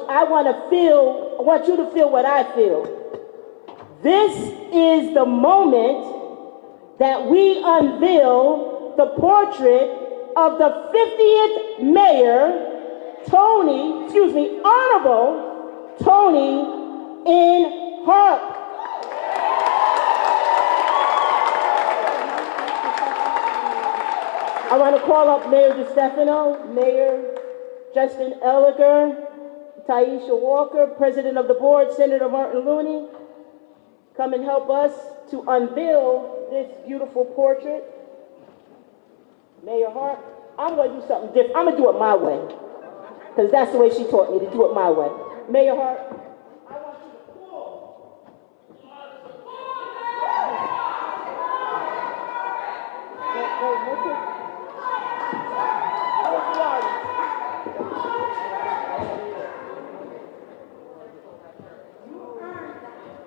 you to feel what I feel. This is the moment that we unveil the portrait of the 50th mayor, Honorable Toni N. Harp. I want to call up Mayor DeStefano, Mayor Justin Elliger, Taisha Walker, President of the Board, Senator Martin Looney, come and help us to unveil this beautiful portrait. Mayor Hart, I'm going to do something different. I'm going to do it my way, because that's the way she taught me, to do it my way. Mayor Hart, I want you to pull.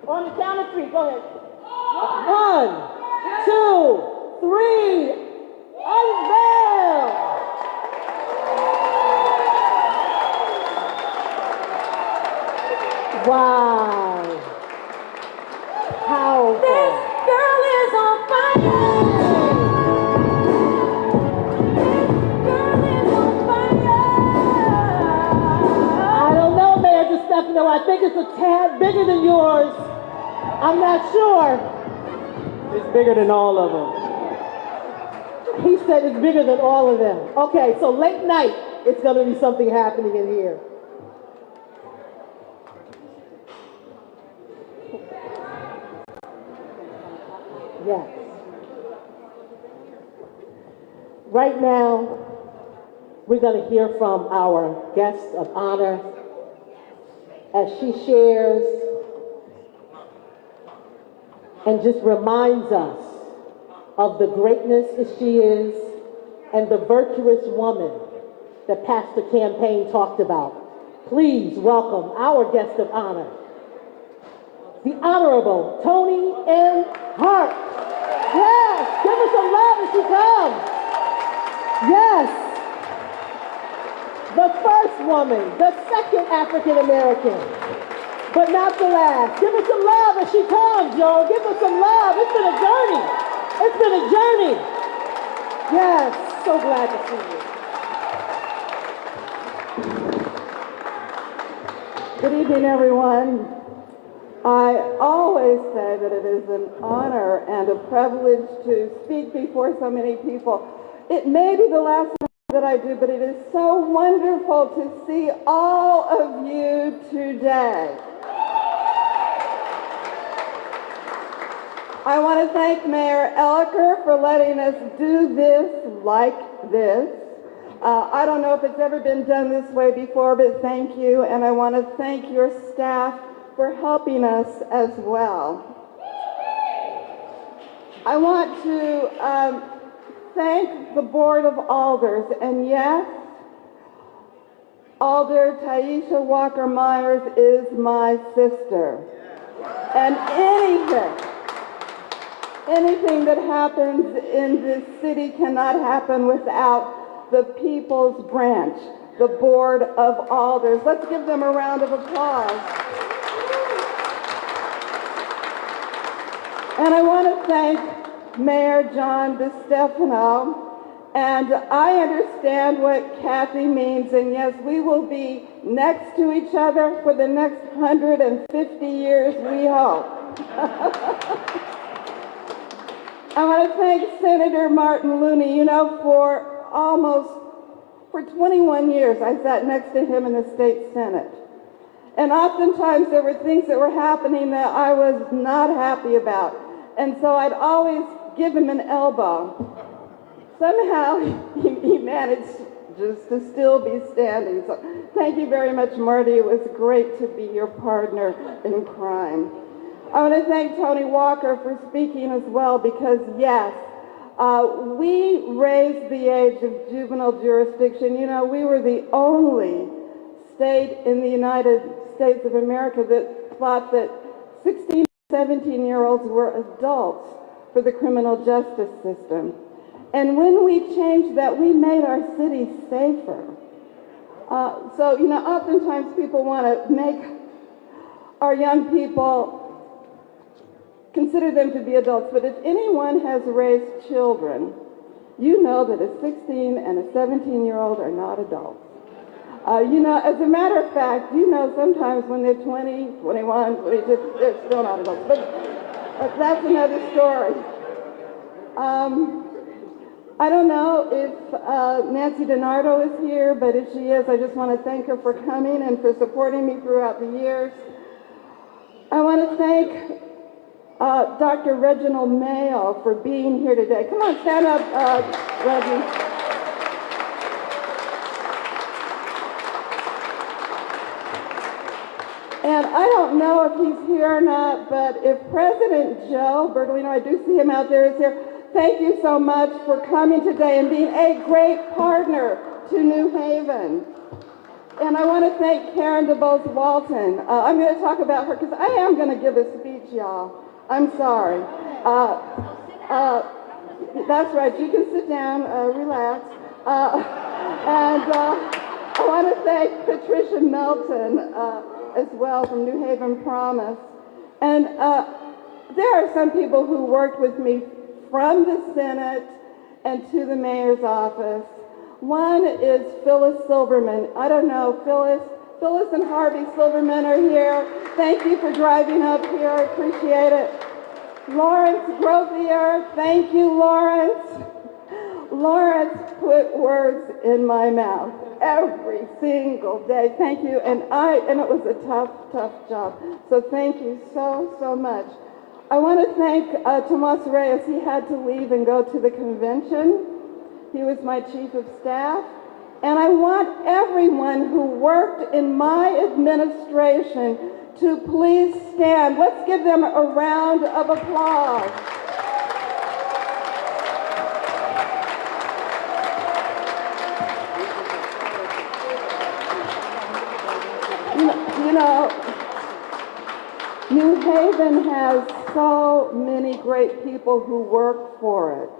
On the count of three, go ahead. 1, 2, 3, unveil! Wow. Powerful. This girl is on fire. This girl is on fire. I don't know, Mayor DeStefano. I think it's a tad bigger than yours. I'm not sure. It's bigger than all of them. He said it's bigger than all of them. Okay, so late night, it's going to be something happening in here. Yes. Right now, we're going to hear from our guest of honor as she shares and just reminds us of the greatness that she is and the virtuous woman that Pastor Campaign talked about. Please welcome our guest of honor, the Honorable Toni M. Harp. Yes, give her some love as she comes. Yes, the first woman, the second African American, but not the last. Give her some love as she comes, y'all. Give her some love. It's been a journey. It's been a journey. Yes, so glad to see you. Good evening, everyone. I always say that it is an honor and a privilege to speak before so many people. It may be the last time that I do, but it is so wonderful to see all of you today. I want to thank Mayor Elliker for letting us do this like this. I don't know if it's ever been done this way before, but thank you. And I want to thank your staff for helping us as well. I want to thank the Board of Alders. And yes, Alder Taisha Walker Myers is my sister. And anything that happens in this city cannot happen without the People's Branch, the Board of Alders. Let's give them a round of applause. And I want to thank Mayor John DeStefano. And I understand what Kathy means. And yes, we will be next to each other for the next 150 years, we hope. I want to thank Senator Martin Looney. You know, for 21 years, I sat next to him in the state Senate. And oftentimes there were things that were happening that I was not happy about. And so I'd always give him an elbow. Somehow he managed just to still be standing. So thank you very much, Marty. It was great to be your partner in crime. I want to thank Toni Walker for speaking as well, because yes, we raised the age of juvenile jurisdiction. You know, we were the only state in the United States of America that thought that 16, 17-year-olds were adults for the criminal justice system. And when we changed that, we made our city safer. So, you know, oftentimes people want to make our young people consider them to be adults, but if anyone has raised children, you know that a 16 and a 17-year-old are not adults. You know, as a matter of fact, you know, sometimes when they're 20, 21, 22, they're still not adults, but that's another story. I don't know if Nancy DiNardo is here, but if she is, I just want to thank her for coming and for supporting me throughout the years. I want to thank Dr. Reginald Mayo for being here today. Come on, stand up, Reggie. And I don't know if he's here or not, but if President Joe Bertolino, I do see him out there, is here, thank you so much for coming today and being a great partner to New Haven. And I want to thank Karen DeBose Walton. I'm going to talk about her because I am going to give a speech, y'all. I'm sorry. That's right. You can sit down, relax. And I want to thank Patricia Melton. as well from New Haven Promise. And there are some people who worked with me from the Senate and to the mayor's office. One is Phyllis Silverman. I don't know, Phyllis and Harvey Silverman are here. Thank you for driving up here. I appreciate it. Lawrence Grothier, thank you, Lawrence. Lawrence put words in my mouth every single day. Thank you. And it was a tough job. So thank you so much. I want to thank Tomas Reyes. He had to leave and go to the convention. He was my chief of staff. And I want everyone who worked in my administration to please stand. Let's give them a round of applause. You know, New Haven has so many great people who work for it.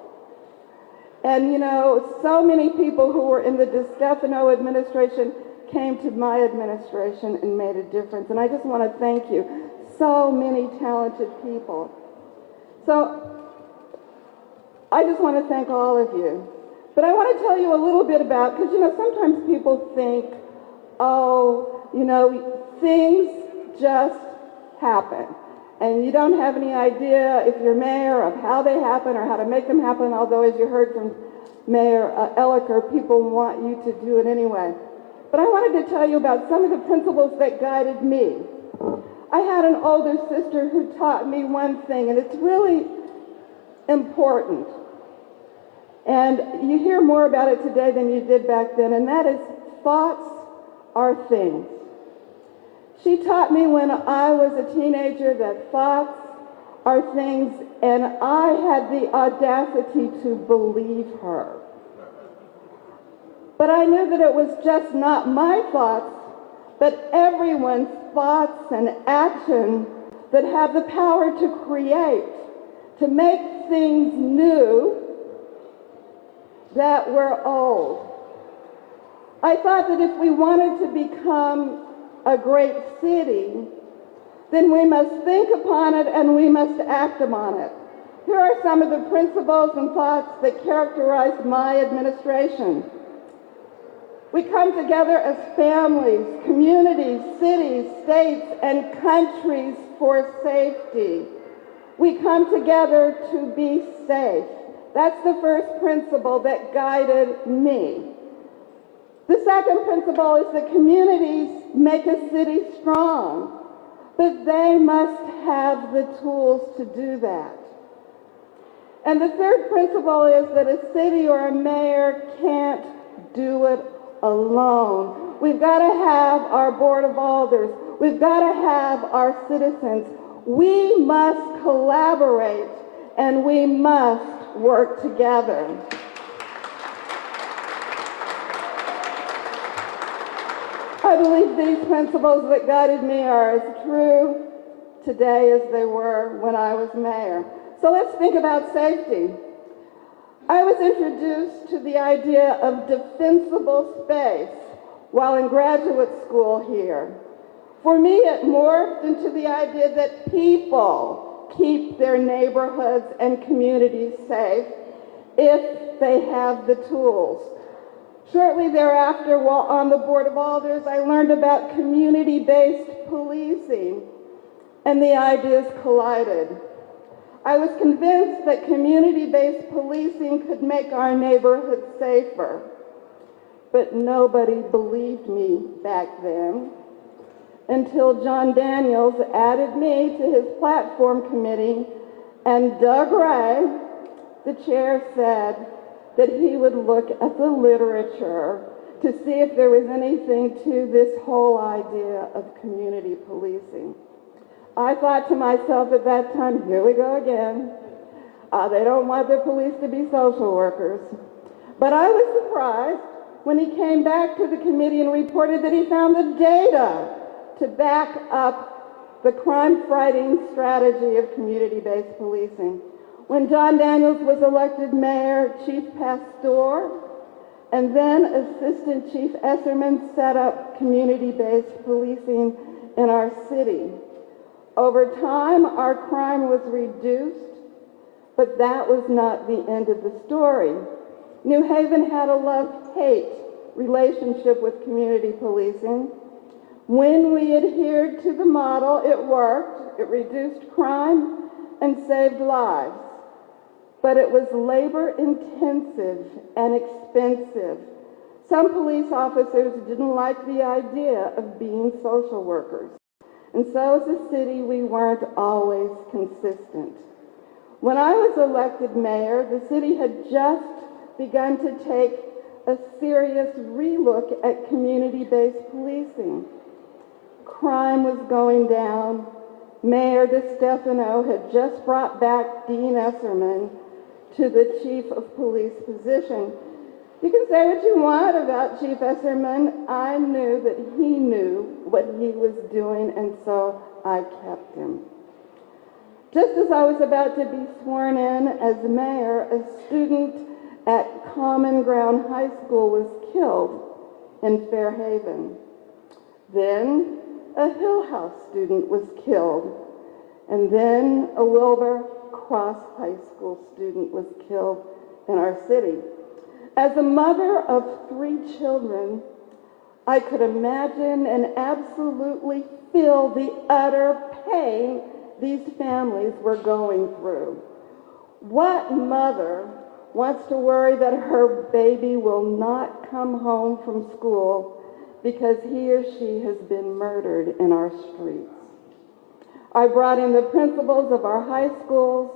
And you know, so many people who were in the DeStefano administration came to my administration and made a difference. And I just want to thank you. So many talented people. So I just want to thank all of you. But I want to tell you a little bit about, because you know, sometimes people think, oh, you know, things just happen. And you don't have any idea, if you're mayor, of how they happen or how to make them happen, although as you heard from Mayor Elliker, people want you to do it anyway. But I wanted to tell you about some of the principles that guided me. I had an older sister who taught me one thing, and it's really important. And you hear more about it today than you did back then, and that is thoughts are things. She taught me when I was a teenager that thoughts are things, and I had the audacity to believe her. But I knew that it was just not my thoughts, but everyone's thoughts and action that have the power to create, to make things new that were old. I thought that if we wanted to become a great city, then we must think upon it and we must act upon it. Here are some of the principles and thoughts that characterized my administration. We come together as families, communities, cities, states, and countries for safety. We come together to be safe. That's the first principle that guided me. The second principle is that communities make a city strong, but they must have the tools to do that. And the third principle is that a city or a mayor can't do it alone. We've got to have our board of alders. We've got to have our citizens. We must collaborate and we must work together. I believe these principles that guided me are as true today as they were when I was mayor. So let's think about safety. I was introduced to the idea of defensible space while in graduate school here. For me, it morphed into the idea that people keep their neighborhoods and communities safe if they have the tools. Shortly thereafter, while on the Board of Alders, I learned about community-based policing, and the ideas collided. I was convinced that community-based policing could make our neighborhoods safer, but nobody believed me back then until John Daniels added me to his platform committee, and Doug Ray, the chair, said that he would look at the literature to see if there was anything to this whole idea of community policing. I thought to myself at that time, here we go again. They don't want their police to be social workers. But I was surprised when he came back to the committee and reported that he found the data to back up the crime-fighting strategy of community-based policing. When John Daniels was elected mayor, Chief Pastor and then Assistant Chief Esserman set up community-based policing in our city. Over time, our crime was reduced, but that was not the end of the story. New Haven had a love-hate relationship with community policing. When we adhered to the model, it worked. It reduced crime and saved lives. But it was labor-intensive and expensive. Some police officers didn't like the idea of being social workers. And so as a city, we weren't always consistent. When I was elected mayor, the city had just begun to take a serious relook at community-based policing. Crime was going down. Mayor DeStefano had just brought back Dean Esserman to the chief of police position. You can say what you want about Chief Esserman. I knew that he knew what he was doing, and so I kept him. Just as I was about to be sworn in as mayor, a student at Common Ground High School was killed in Fairhaven. Then a Hill House student was killed, and then a Wilbur Cross High School student was killed in our city. As a mother of 3 children, I could imagine and absolutely feel the utter pain these families were going through. What mother wants to worry that her baby will not come home from school because he or she has been murdered in our streets? I brought in the principals of our high schools,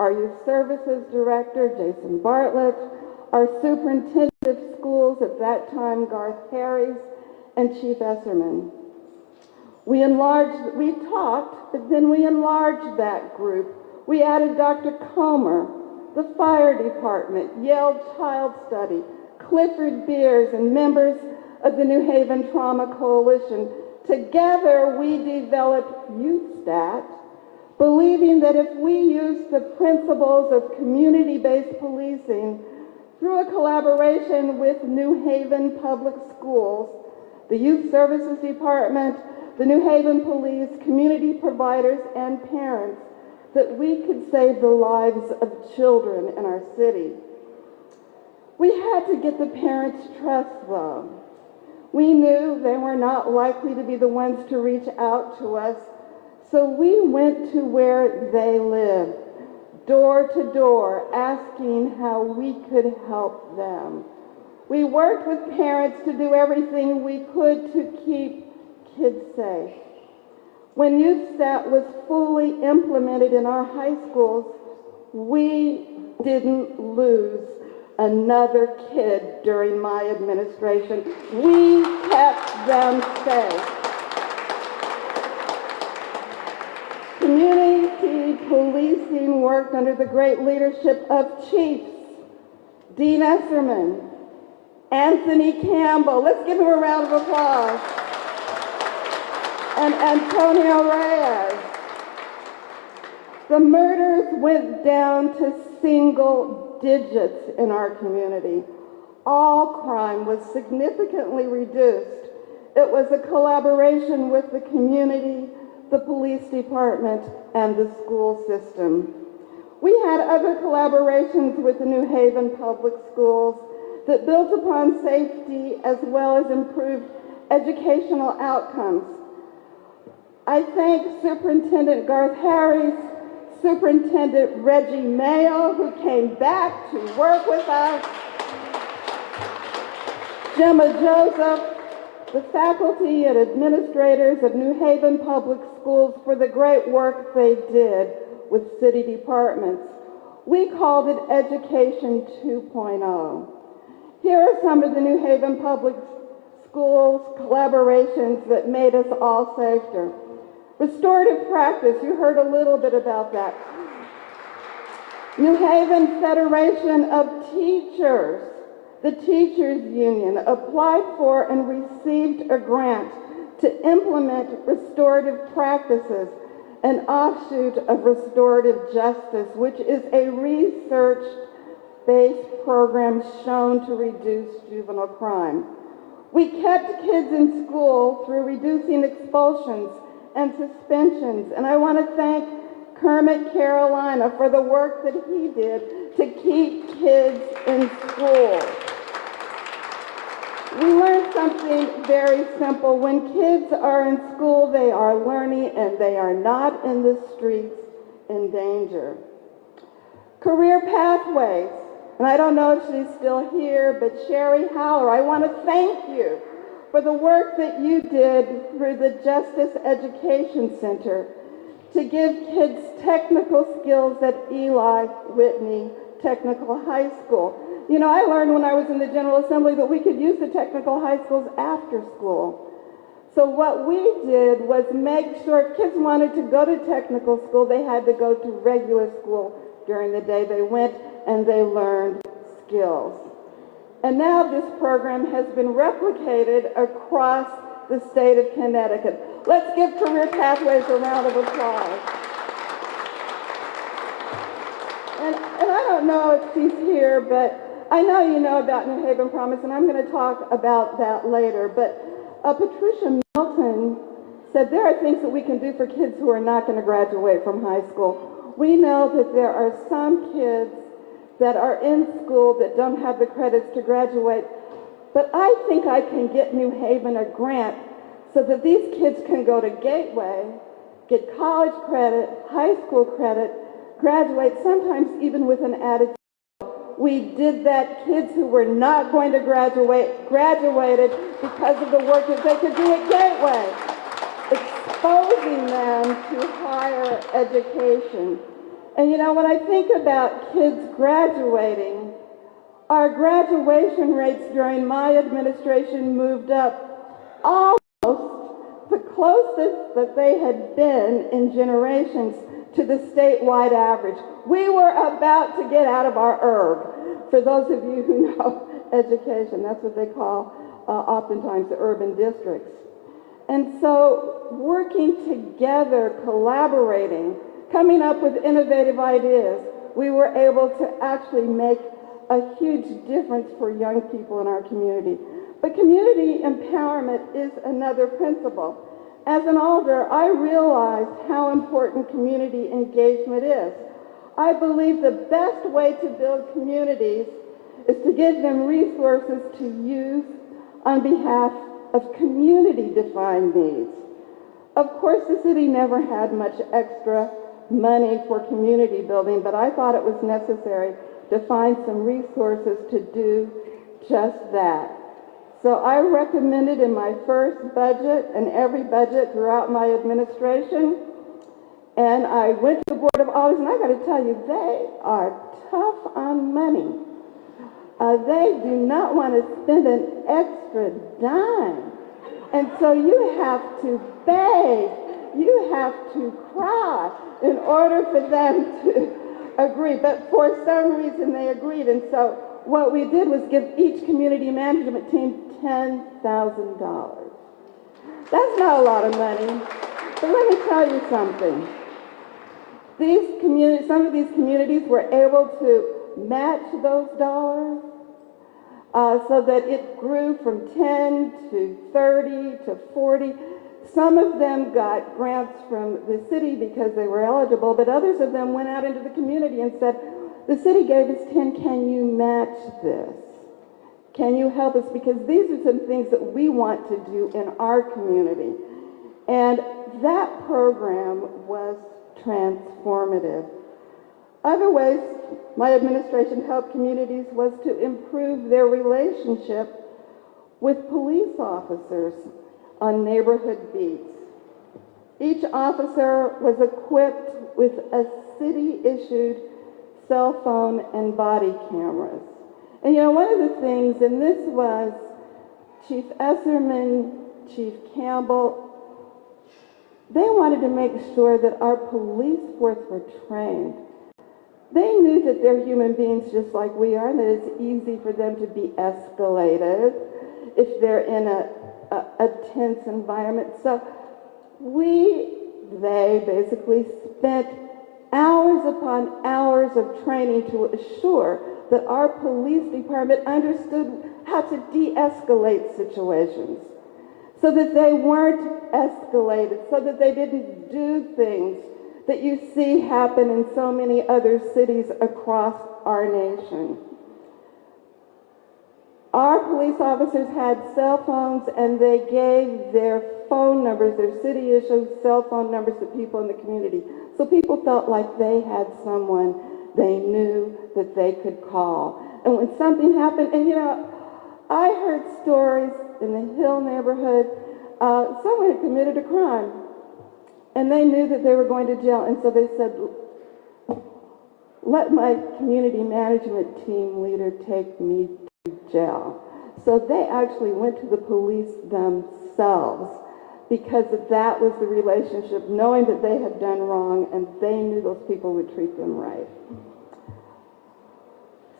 our youth services director, Jason Bartlett, our superintendent of schools at that time, Garth Harris, and Chief Esserman. We talked, but then we enlarged that group. We added Dr. Comer, the fire department, Yale Child Study, Clifford Beers, and members of the New Haven Trauma Coalition. Together, we developed YouthStat, believing that if we used the principles of community-based policing through a collaboration with New Haven Public Schools, the Youth Services Department, the New Haven Police, community providers, and parents, that we could save the lives of children in our city. We had to get the parents' trust, though. We knew they were not likely to be the ones to reach out to us, so we went to where they lived, door to door, asking how we could help them. We worked with parents to do everything we could to keep kids safe. When YouthStat was fully implemented in our high schools, we didn't lose another kid during my administration. We kept them safe. Community policing worked under the great leadership of chiefs Dean Esserman, Anthony Campbell, let's give him a round of applause, and Antonio Reyes. The murders went down to single digits in our community. All crime was significantly reduced. It was a collaboration with the community, the police department, and the school system. We had other collaborations with the New Haven Public Schools that built upon safety as well as improved educational outcomes. I thank Superintendent Garth Harris, Superintendent Reggie Mayo, who came back to work with us, Gemma Joseph, the faculty and administrators of New Haven Public Schools for the great work they did with city departments. We called it Education 2.0. Here are some of the New Haven Public Schools collaborations that made us all safer. Restorative practice, you heard a little bit about that. New Haven Federation of Teachers, the Teachers Union, applied for and received a grant to implement restorative practices, an offshoot of restorative justice, which is a research-based program shown to reduce juvenile crime. We kept kids in school through reducing expulsions and suspensions, and I want to thank Kermit Carolina for the work that he did to keep kids in school. We learned something very simple. When kids are in school, they are learning and they are not in the streets in danger. Career pathways. And I don't know if she's still here, but Sherry Howler, I want to thank you for the work that you did through the Justice Education Center to give kids technical skills at Eli Whitney Technical High School. You know, I learned when I was in the General Assembly that we could use the technical high schools after school. So what we did was make sure if kids wanted to go to technical school, they had to go to regular school during the day. They went and they learned skills. And now this program has been replicated across the state of Connecticut. Let's give Career Pathways a round of applause. And I don't know if she's here, but I know you know about New Haven Promise, and I'm going to talk about that later. But Patricia Milton said there are things that we can do for kids who are not going to graduate from high school. We know that there are some kids that are in school that don't have the credits to graduate, but I think I can get New Haven a grant so that these kids can go to Gateway, get college credit, high school credit, graduate, sometimes even with an added. We did that. Kids who were not going to graduate, graduated because of the work that they could do at Gateway, exposing them to higher education. And you know, when I think about kids graduating, our graduation rates during my administration moved up almost the closest that they had been in generations to the statewide average. We were about to get out of our URB. For those of you who know education, that's what they call oftentimes the urban districts. And so working together, collaborating, coming up with innovative ideas, we were able to actually make a huge difference for young people in our community. But community empowerment is another principle. As an alder, I realized how important community engagement is. I believe the best way to build communities is to give them resources to use on behalf of community-defined needs. Of course, the city never had much extra money for community building, but I thought it was necessary to find some resources to do just that. So I recommended in my first budget and every budget throughout my administration, and I went to the Board of Auditors, and I got to tell you, they are tough on money. They do not want to spend an extra dime. And so you have to beg, you have to cry in order for them to agree. But for some reason they agreed. And so what we did was give each community management team $10,000. That's not a lot of money. But let me tell you something. Some of these communities were able to match those dollars so that it grew from 10 to 30 to 40. Some of them got grants from the city because they were eligible, but others of them went out into the community and said, the city gave us 10, can you match this? Can you help us? Because these are some things that we want to do in our community. And that program was transformative. Other ways my administration helped communities was to improve their relationship with police officers on neighborhood beats. Each officer was equipped with a city-issued cell phone and body cameras. And you know, one of the things, and this was Chief Esserman, Chief Campbell, they wanted to make sure that our police force were trained. They knew that they're human beings just like we are, and that it's easy for them to be escalated if they're in a tense environment. So they basically spent hours upon hours of training to assure that our police department understood how to de-escalate situations so that they weren't escalated, so that they didn't do things that you see happen in so many other cities across our nation. Our police officers had cell phones, and they gave their phone numbers, their city-issued cell phone numbers, to people in the community. So people felt like they had someone they knew that they could call. And when something happened, and I heard stories in the Hill neighborhood, someone had committed a crime, and they knew that they were going to jail, and so they said, let my community management team leader take me to jail. So they actually went to the police themselves because that was the relationship, knowing that they had done wrong, and they knew those people would treat them right.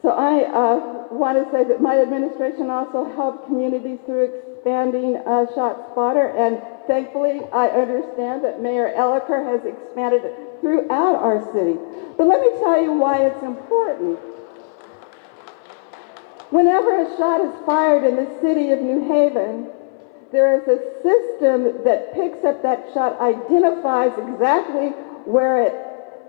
So I want to say that my administration also helped communities through expanding ShotSpotter, and thankfully I understand that Mayor Elicker has expanded it throughout our city. But let me tell you why it's important. Whenever a shot is fired in the city of New Haven, there is a system that picks up that shot, identifies exactly where it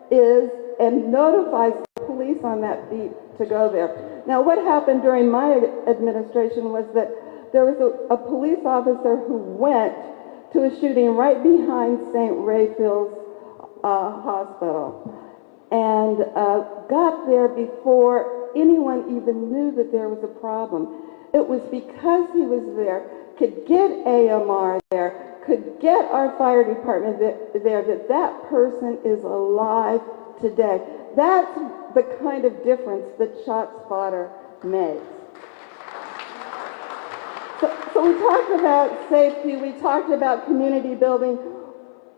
is, and notifies the police on that beat to go there. Now, what happened during my administration was that there was a police officer who went to a shooting right behind St. Raphael's Hospital and got there before anyone even knew that there was a problem. It was because he was there, could get AMR there, could get our fire department there, that person is alive today. That's the kind of difference that ShotSpotter makes. So we talked about safety, we talked about community building.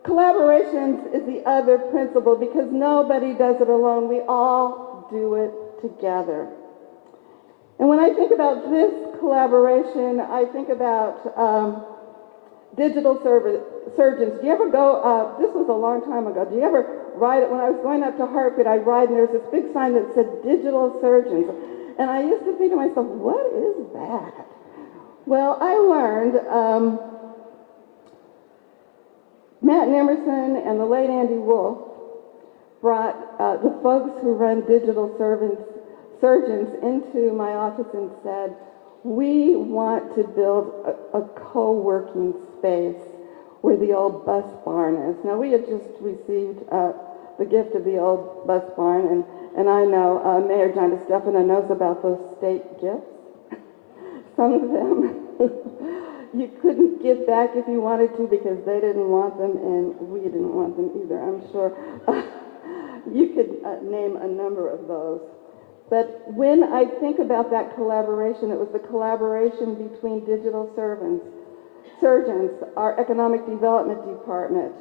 Collaborations is the other principle because nobody does it alone. We all do it together. And when I think about this collaboration, I think about digital surgeons. Do you ever go, this was a long time ago, do you ever ride it? When I was going up to Harp, I'd ride and there was this big sign that said digital surgeons. And I used to think to myself, what is that? Well, I learned Matt Emerson and the late Andy Wolf brought the folks who run digital surgeons into my office and said, we want to build a co-working space where the old bus barn is. Now, we had just received the gift of the old bus barn, and I know Mayor John DeStefano knows about those state gifts. Some of them you couldn't give back if you wanted to because they didn't want them, and we didn't want them either, I'm sure. You could name a number of those. But when I think about that collaboration, it was the collaboration between digital surgeons, our economic development department,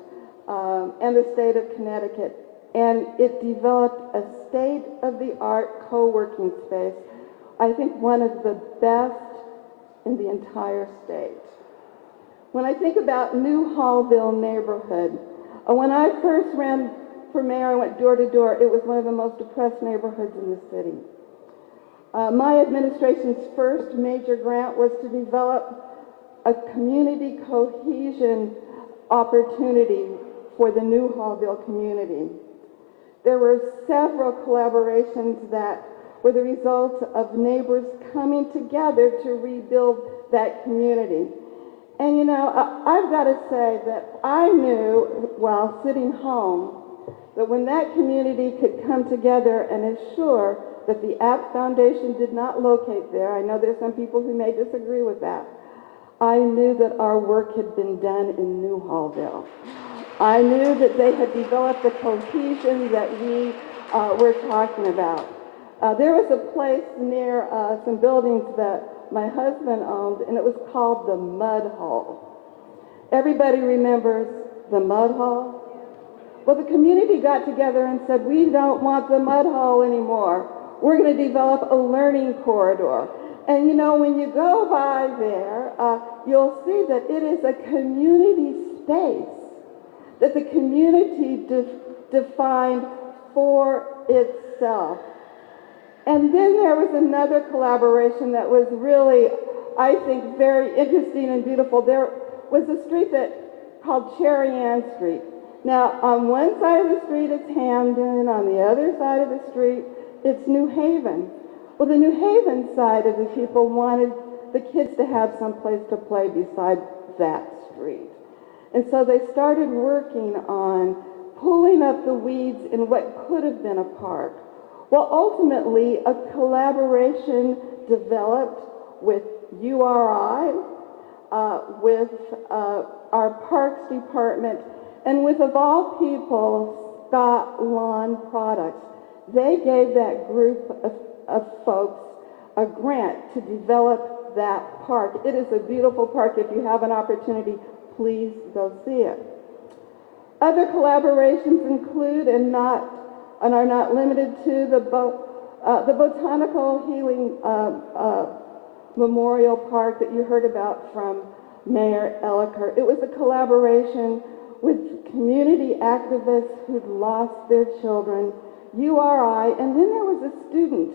and the state of Connecticut. And it developed a state-of-the-art co-working space, I think one of the best in the entire state. When I think about New Hallville neighborhood, when I first ran for mayor, I went door to door. It was one of the most depressed neighborhoods in the city. My administration's first major grant was to develop a community cohesion opportunity for the New Hallville community. There were several collaborations that were the result of neighbors coming together to rebuild that community. And you know, I've got to say that I knew while sitting home that when that community could come together and assure that the App Foundation did not locate there, I know there's some people who may disagree with that, I knew that our work had been done in New Hallville. I knew that they had developed the cohesion that we were talking about. There was a place near some buildings that my husband owned, and it was called the Mud Hole. Everybody remembers the Mud Hole? Well, the community got together and said, we don't want the Mud Hole anymore. We're going to develop a learning corridor. And you know, when you go by there, you'll see that it is a community space that the community defined for itself. And then there was another collaboration that was really, I think, very interesting and beautiful. There was a street called Cherry Ann Street. Now, on one side of the street, it's Hamden. On the other side of the street, it's New Haven. Well, the New Haven side of the people wanted the kids to have some place to play beside that street. And so they started working on pulling up the weeds in what could have been a park. Well, ultimately, a collaboration developed with URI, with our Parks Department, and with, of all people, Scott Lawn Products. They gave that group of folks a grant to develop that park. It is a beautiful park. If you have an opportunity, please go see it. Other collaborations include and are not limited to the Botanical Healing Memorial Park that you heard about from Mayor Elliker. It was a collaboration with community activists who'd lost their children, URI, and then there was a student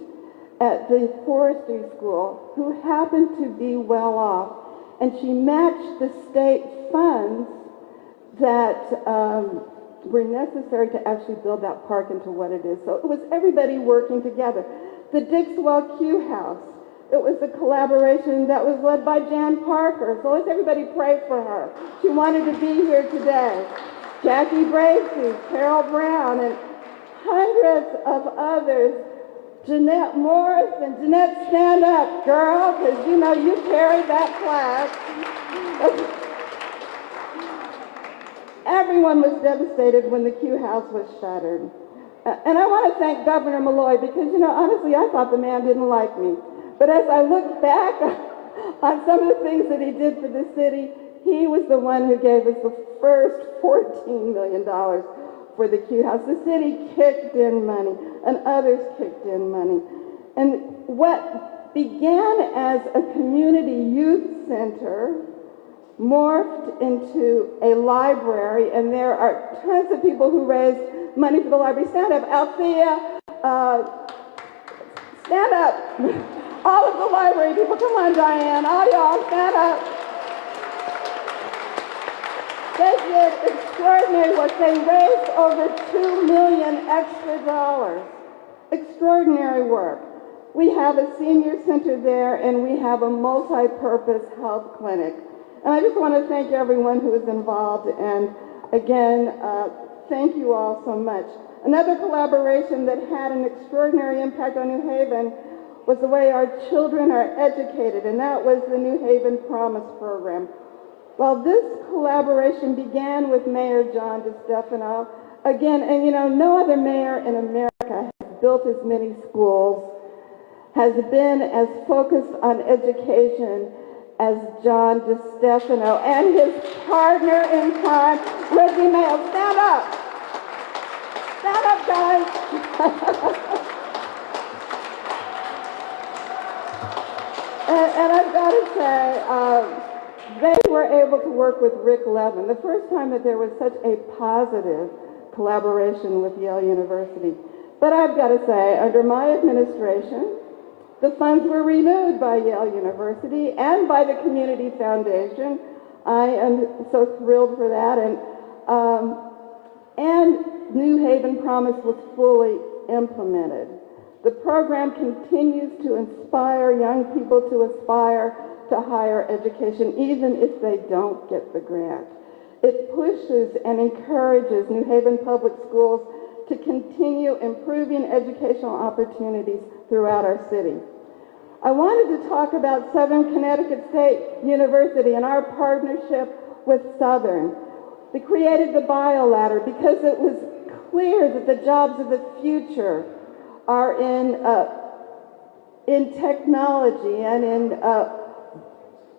at the forestry school who happened to be well off, and she matched the state funds that were necessary to actually build that park into what it is. So it was everybody working together. The Dixwell Q House, it was a collaboration that was led by Jan Parker. So let's everybody pray for her. She wanted to be here today. Jackie Bracey, Carol Brown, and hundreds of others. Jeanette Morris, and Jeanette, stand up, girl, because you know you carried that flag. Everyone was devastated when the Q House was shuttered. And I want to thank Governor Malloy because, you know, honestly, I thought the man didn't like me. But as I look back on some of the things that he did for the city, he was the one who gave us the first $14 million for the Q House. The city kicked in money, and others kicked in money. And what began as a community youth center morphed into a library, and there are tons of people who raised money for the library. Stand up, Althea, stand up. All of the library people, come on, Diane, all y'all, stand up. They did extraordinary work. They raised over $2 million extra dollars. Extraordinary work. We have a senior center there, and we have a multi-purpose health clinic. And I just want to thank everyone who is involved, and again, thank you all so much. Another collaboration that had an extraordinary impact on New Haven was the way our children are educated, and that was the New Haven Promise Program. Well, this collaboration began with Mayor John DeStefano. Again, and you know, no other mayor in America has built as many schools, has been as focused on education as John DeStefano and his partner in crime, Reggie Mayo. Stand up. Stand up, guys. and I've got to say, they were able to work with Rick Levin. The first time that there was such a positive collaboration with Yale University. But I've got to say, under my administration, the funds were renewed by Yale University and by the Community Foundation. I am so thrilled for that. And New Haven Promise was fully implemented. The program continues to inspire young people to aspire to higher education, even if they don't get the grant. It pushes and encourages New Haven Public Schools to continue improving educational opportunities throughout our city. I wanted to talk about Southern Connecticut State University and our partnership with Southern. We created the Bio Ladder because it was clear that the jobs of the future are in technology and in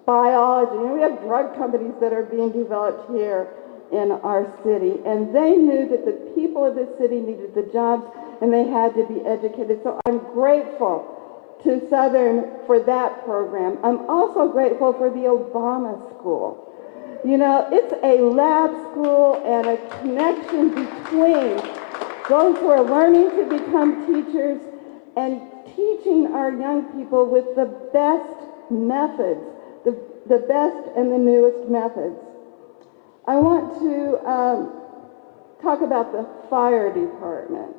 biology. And we have drug companies that are being developed here in our city, and they knew that the people of the city needed the jobs and they had to be educated. So I'm grateful to Southern for that program. I'm also grateful for the Obama School. You know, it's a lab school and a connection between those who are learning to become teachers and teaching our young people with the best methods, the best and the newest methods. I want to talk about the fire department.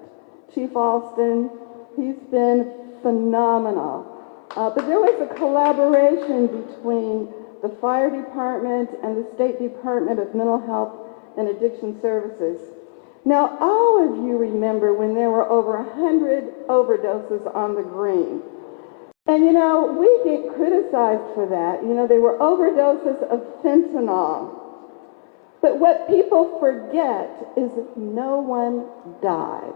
Chief Alston, he's been phenomenal. But there was a collaboration between the fire department and the State Department of Mental Health and Addiction Services. Now, all of you remember when there were over 100 overdoses on the Green. And you know, we get criticized for that. You know, they were overdoses of fentanyl. But what people forget is that no one died.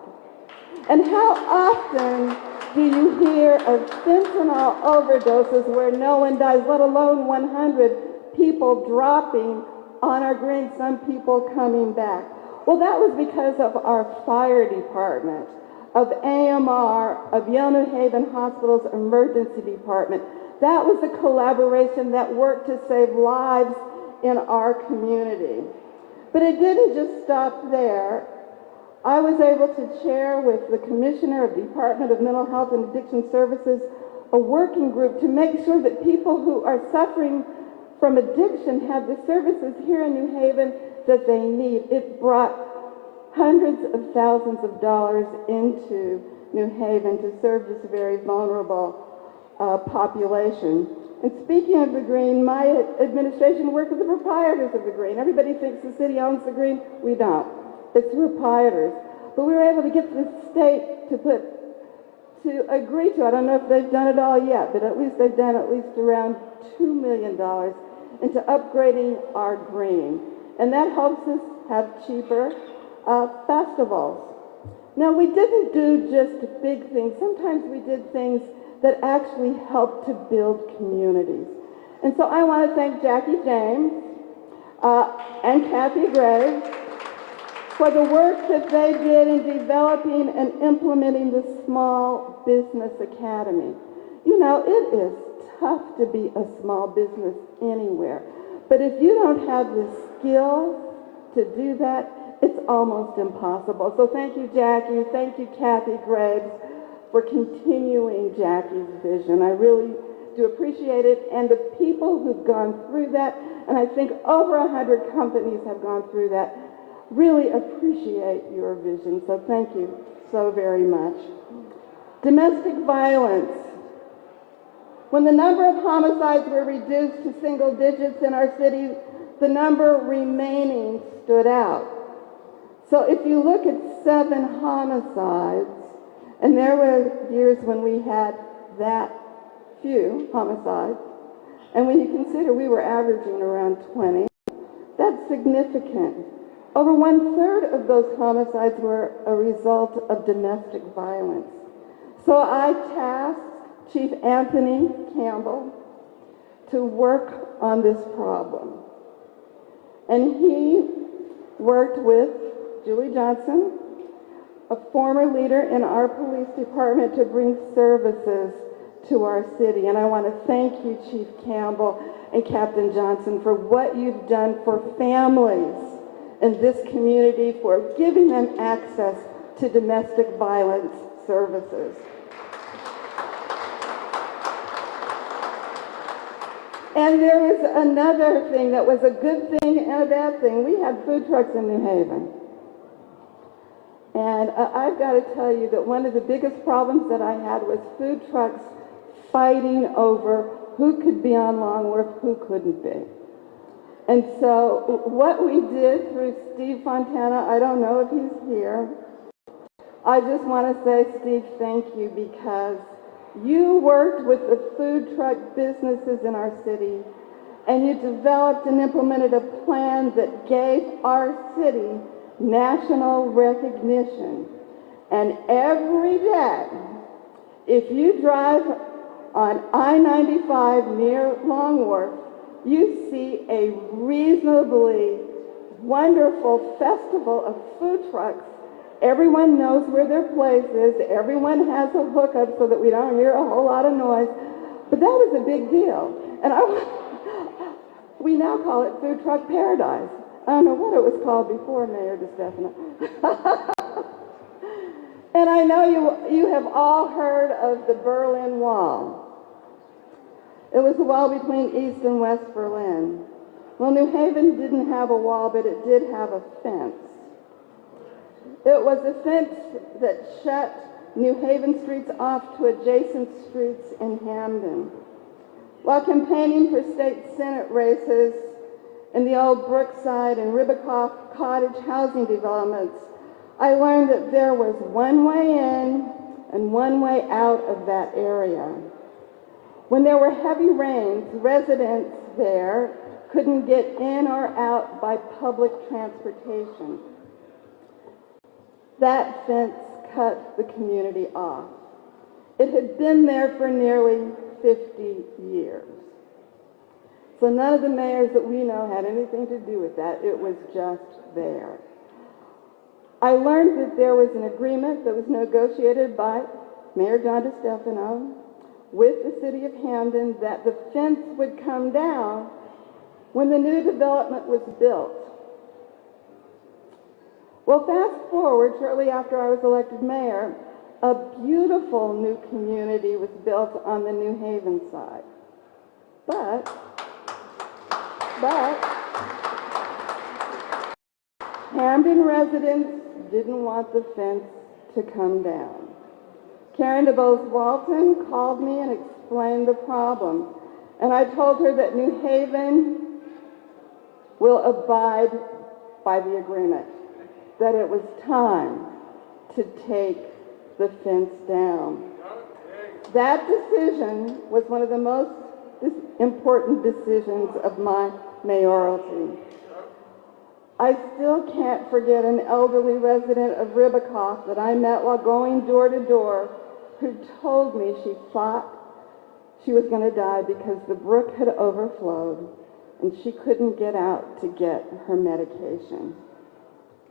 And how often do you hear of fentanyl overdoses where no one dies, let alone 100 people dropping on our Green, some people coming back? Well, that was because of our fire department, of AMR, of Yale New Haven Hospital's emergency department. That was a collaboration that worked to save lives in our community. But it didn't just stop there. I was able to chair with the Commissioner of Department of Mental Health and Addiction Services a working group to make sure that people who are suffering from addiction have the services here in New Haven that they need. It brought hundreds of thousands of dollars into New Haven to serve this very vulnerable population. And speaking of the Green, my administration worked with the proprietors of the Green. Everybody thinks the city owns the Green. We don't. It's proprietors. But we were able to get the state to agree to, I don't know if they've done it all yet, but at least they've done at least around $2 million into upgrading our Green. And that helps us have cheaper festivals. Now, we didn't do just big things. Sometimes we did things that actually helped to build communities. And so I want to thank Jackie James and Kathy Graves for the work that they did in developing and implementing the Small Business Academy. You know, it is tough to be a small business anywhere. But if you don't have the skills to do that, it's almost impossible. So thank you, Jackie. Thank you, Kathy Graves, for continuing Jackie's vision. I really do appreciate it. And the people who've gone through that, and I think over 100 companies have gone through that, really appreciate your vision. So thank you so very much. Domestic violence. When the number of homicides were reduced to single digits in our city, the number remaining stood out. So if you look at 7 homicides, and there were years when we had that few homicides, and when you consider we were averaging around 20, that's significant. Over 1/3 of those homicides were a result of domestic violence. So I tasked Chief Anthony Campbell to work on this problem. And he worked with Julie Johnson, a former leader in our police department, to bring services to our city. And I want to thank you, Chief Campbell and Captain Johnson, for what you've done for families in this community, for giving them access to domestic violence services. And there was another thing that was a good thing and a bad thing. We had food trucks in New Haven. And I've got to tell you that one of the biggest problems that I had was food trucks fighting over who could be on Long Wharf, who couldn't be. And so what we did through Steve Fontana, I don't know if he's here. I just want to say, Steve, thank you, because you worked with the food truck businesses in our city, and you developed and implemented a plan that gave our city national recognition. And every day, if you drive on I-95 near Long Wharf, you see a reasonably wonderful festival of food trucks. Everyone knows where their place is. Everyone has a hookup so that we don't hear a whole lot of noise. But that was a big deal. And we now call it Food Truck Paradise. I don't know what it was called before, Mayor DeStefano. And I know you have all heard of the Berlin Wall. It was the wall between East and West Berlin. Well, New Haven didn't have a wall, but it did have a fence. It was a fence that shut New Haven streets off to adjacent streets in Hamden. While campaigning for state Senate races in the old Brookside and Ribicoff cottage housing developments, I learned that there was one way in and one way out of that area. When there were heavy rains, residents there couldn't get in or out by public transportation. That fence cut the community off. It had been there for nearly 50 years. So none of the mayors that we know had anything to do with that. It was just there. I learned that there was an agreement that was negotiated by Mayor John DeStefano with the city of Hamden that the fence would come down when the new development was built. Well, fast forward, shortly after I was elected mayor, a beautiful new community was built on the New Haven side. But Hamden residents didn't want the fence to come down. Karen DeBose Walton called me and explained the problem. And I told her that New Haven will abide by the agreement, that it was time to take the fence down. That decision was one of the most important decisions of my mayoralty. I still can't forget an elderly resident of Ribicoff that I met while going door to door who told me she thought she was going to die because the brook had overflowed and she couldn't get out to get her medication.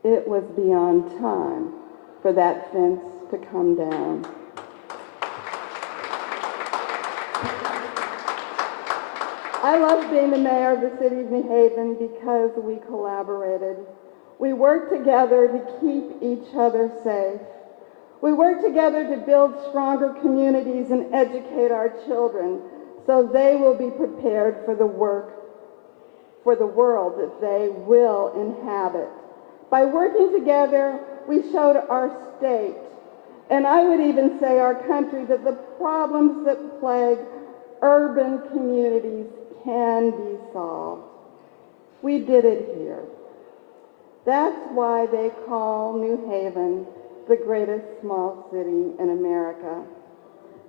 It was beyond time for that fence to come down. I love being the mayor of the city of New Haven because we collaborated. We worked together to keep each other safe. We worked together to build stronger communities and educate our children so they will be prepared for the world that they will inhabit. By working together, we showed our state, and I would even say our country, that the problems that plague urban communities can be solved. We did it here. That's why they call New Haven the greatest small city in America.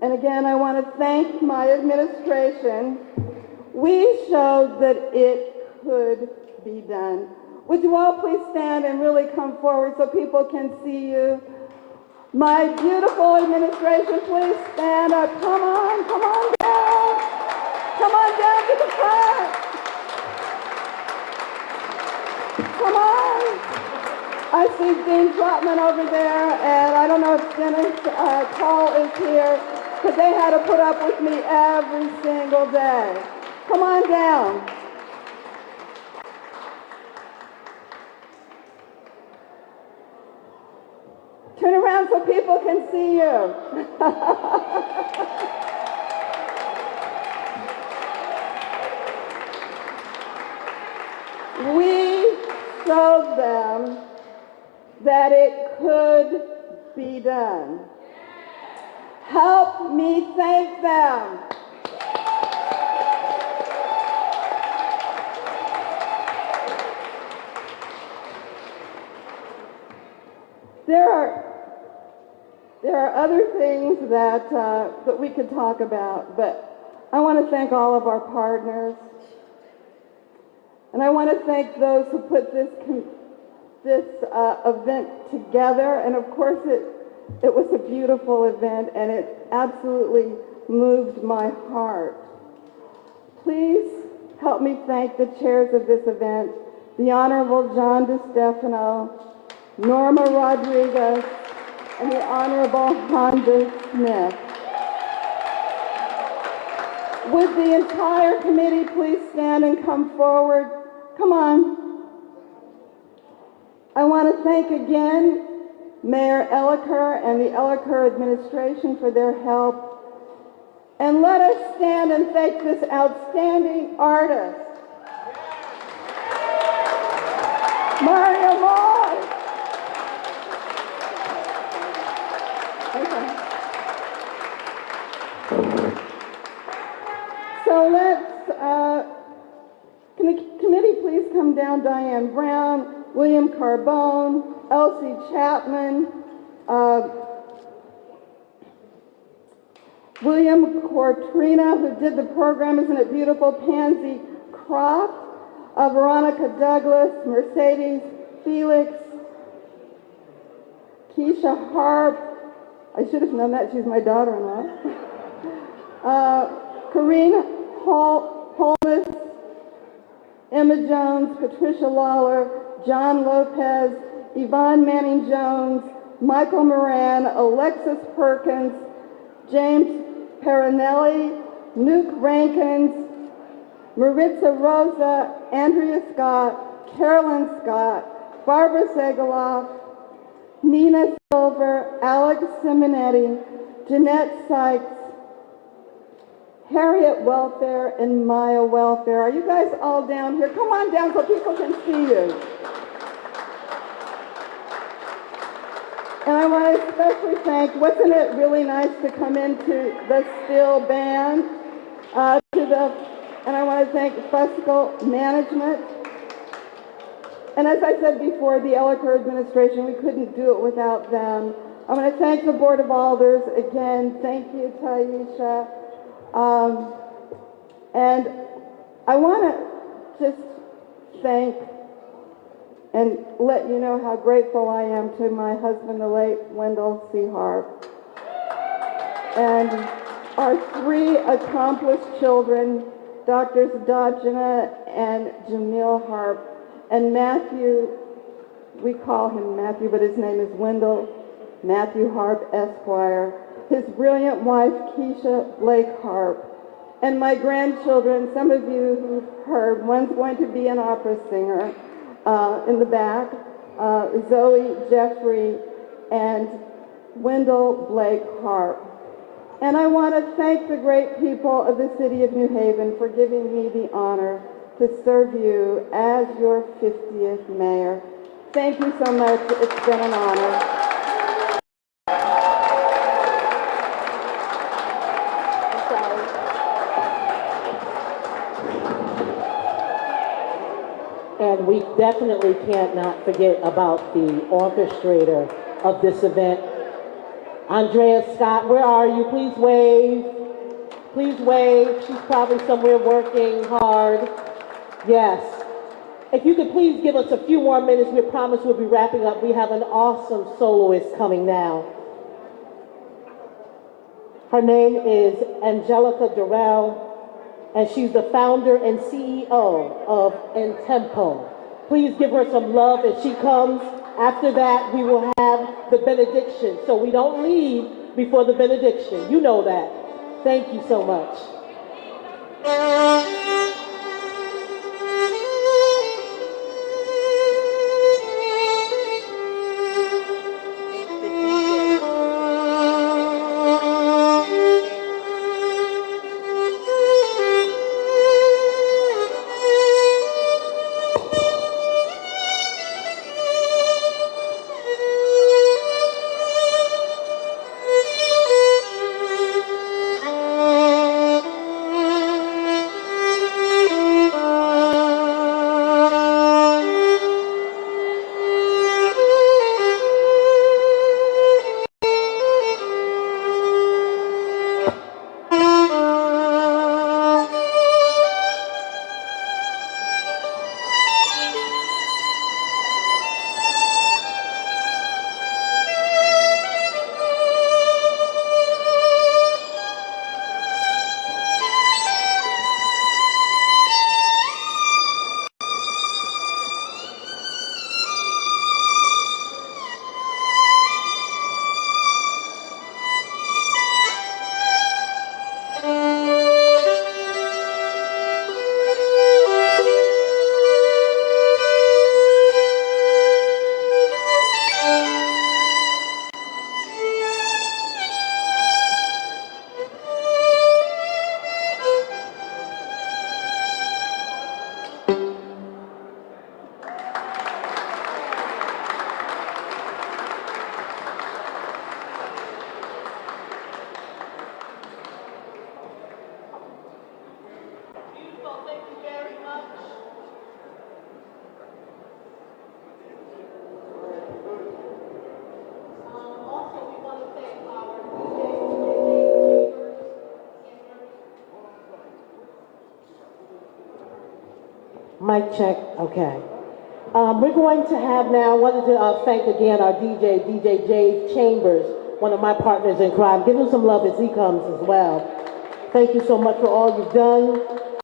And again, I want to thank my administration. We showed that it could be done. Would you all please stand and really come forward so people can see you? My beautiful administration, please stand up. Come on down. Come on down to the front. Come on. I see Dean Trotman over there, and I don't know if Dennis Call is here, because they had to put up with me every single day. Come on down. Turn around so people can see you. We showed them that it could be done. Help me thank them. There are other things that we could talk about, but I want to thank all of our partners. And I want to thank those who put this event together. And of course, it was a beautiful event, and it absolutely moved my heart. Please help me thank the chairs of this event, the Honorable John DeStefano, Norma Rodriguez, and the Honorable Honda Smith. Would the entire committee please stand and come forward? Come on. I want to thank again Mayor Elliker and the Elliker administration for their help. And let us stand and thank this outstanding artist, Mario Moy. Okay. So can the committee please come down? Diane Brown, William Carbone, Elsie Chapman, William Cortrina, who did the program, isn't it beautiful? Pansy Croft, Veronica Douglas, Mercedes Felix, Keisha Harp. I should have known that, she's my daughter-in-law. Corrine Holmes, Emma Jones, Patricia Lawler, John Lopez, Yvonne Manning-Jones, Michael Moran, Alexis Perkins, James Perinelli, Nuke Rankins, Maritza Rosa, Andrea Scott, Carolyn Scott, Barbara Segaloff, Nina Silver, Alex Simonetti, Jeanette Sykes, Harriet Welfare, and Maya Welfare. Are you guys all down here? Come on down so people can see you. And I want to especially thank, wasn't it really nice to come into the Still Band, and I want to thank Fusco Management. And as I said before, the Elliker administration, we couldn't do it without them. I want to thank the Board of Alders again. Thank you, Taisha. And I want to just thank and let you know how grateful I am to my husband, the late Wendell C. Harp, and our 3 accomplished children, Doctors Dodgina and Jamil Harp, and Matthew, we call him Matthew, but his name is Wendell Matthew Harp, Esquire, his brilliant wife, Keisha Blake Harp, and my grandchildren, some of you who've heard, one's going to be an opera singer in the back, Zoe Jeffrey, and Wendell Blake Harp. And I want to thank the great people of the city of New Haven for giving me the honor to serve you as your 50th mayor. Thank you so much. It's been an honor. And we definitely can't not forget about the orchestrator of this event, Andrea Scott. Where are you? Please wave. Please wave. She's probably somewhere working hard. Yes. If you could please give us a few more minutes, we promise we'll be wrapping up. We have an awesome soloist coming now. Her name is Angelica Durrell, and she's the founder and CEO of Entempo. Please give her some love as she comes. After that, we will have the benediction. So we don't leave before the benediction. You know that. Thank you so much. Mic check, okay. We're going to have now, I wanted to thank again our DJ Jay Chambers, one of my partners in crime. Give him some love as he comes as well. Thank you so much for all you've done.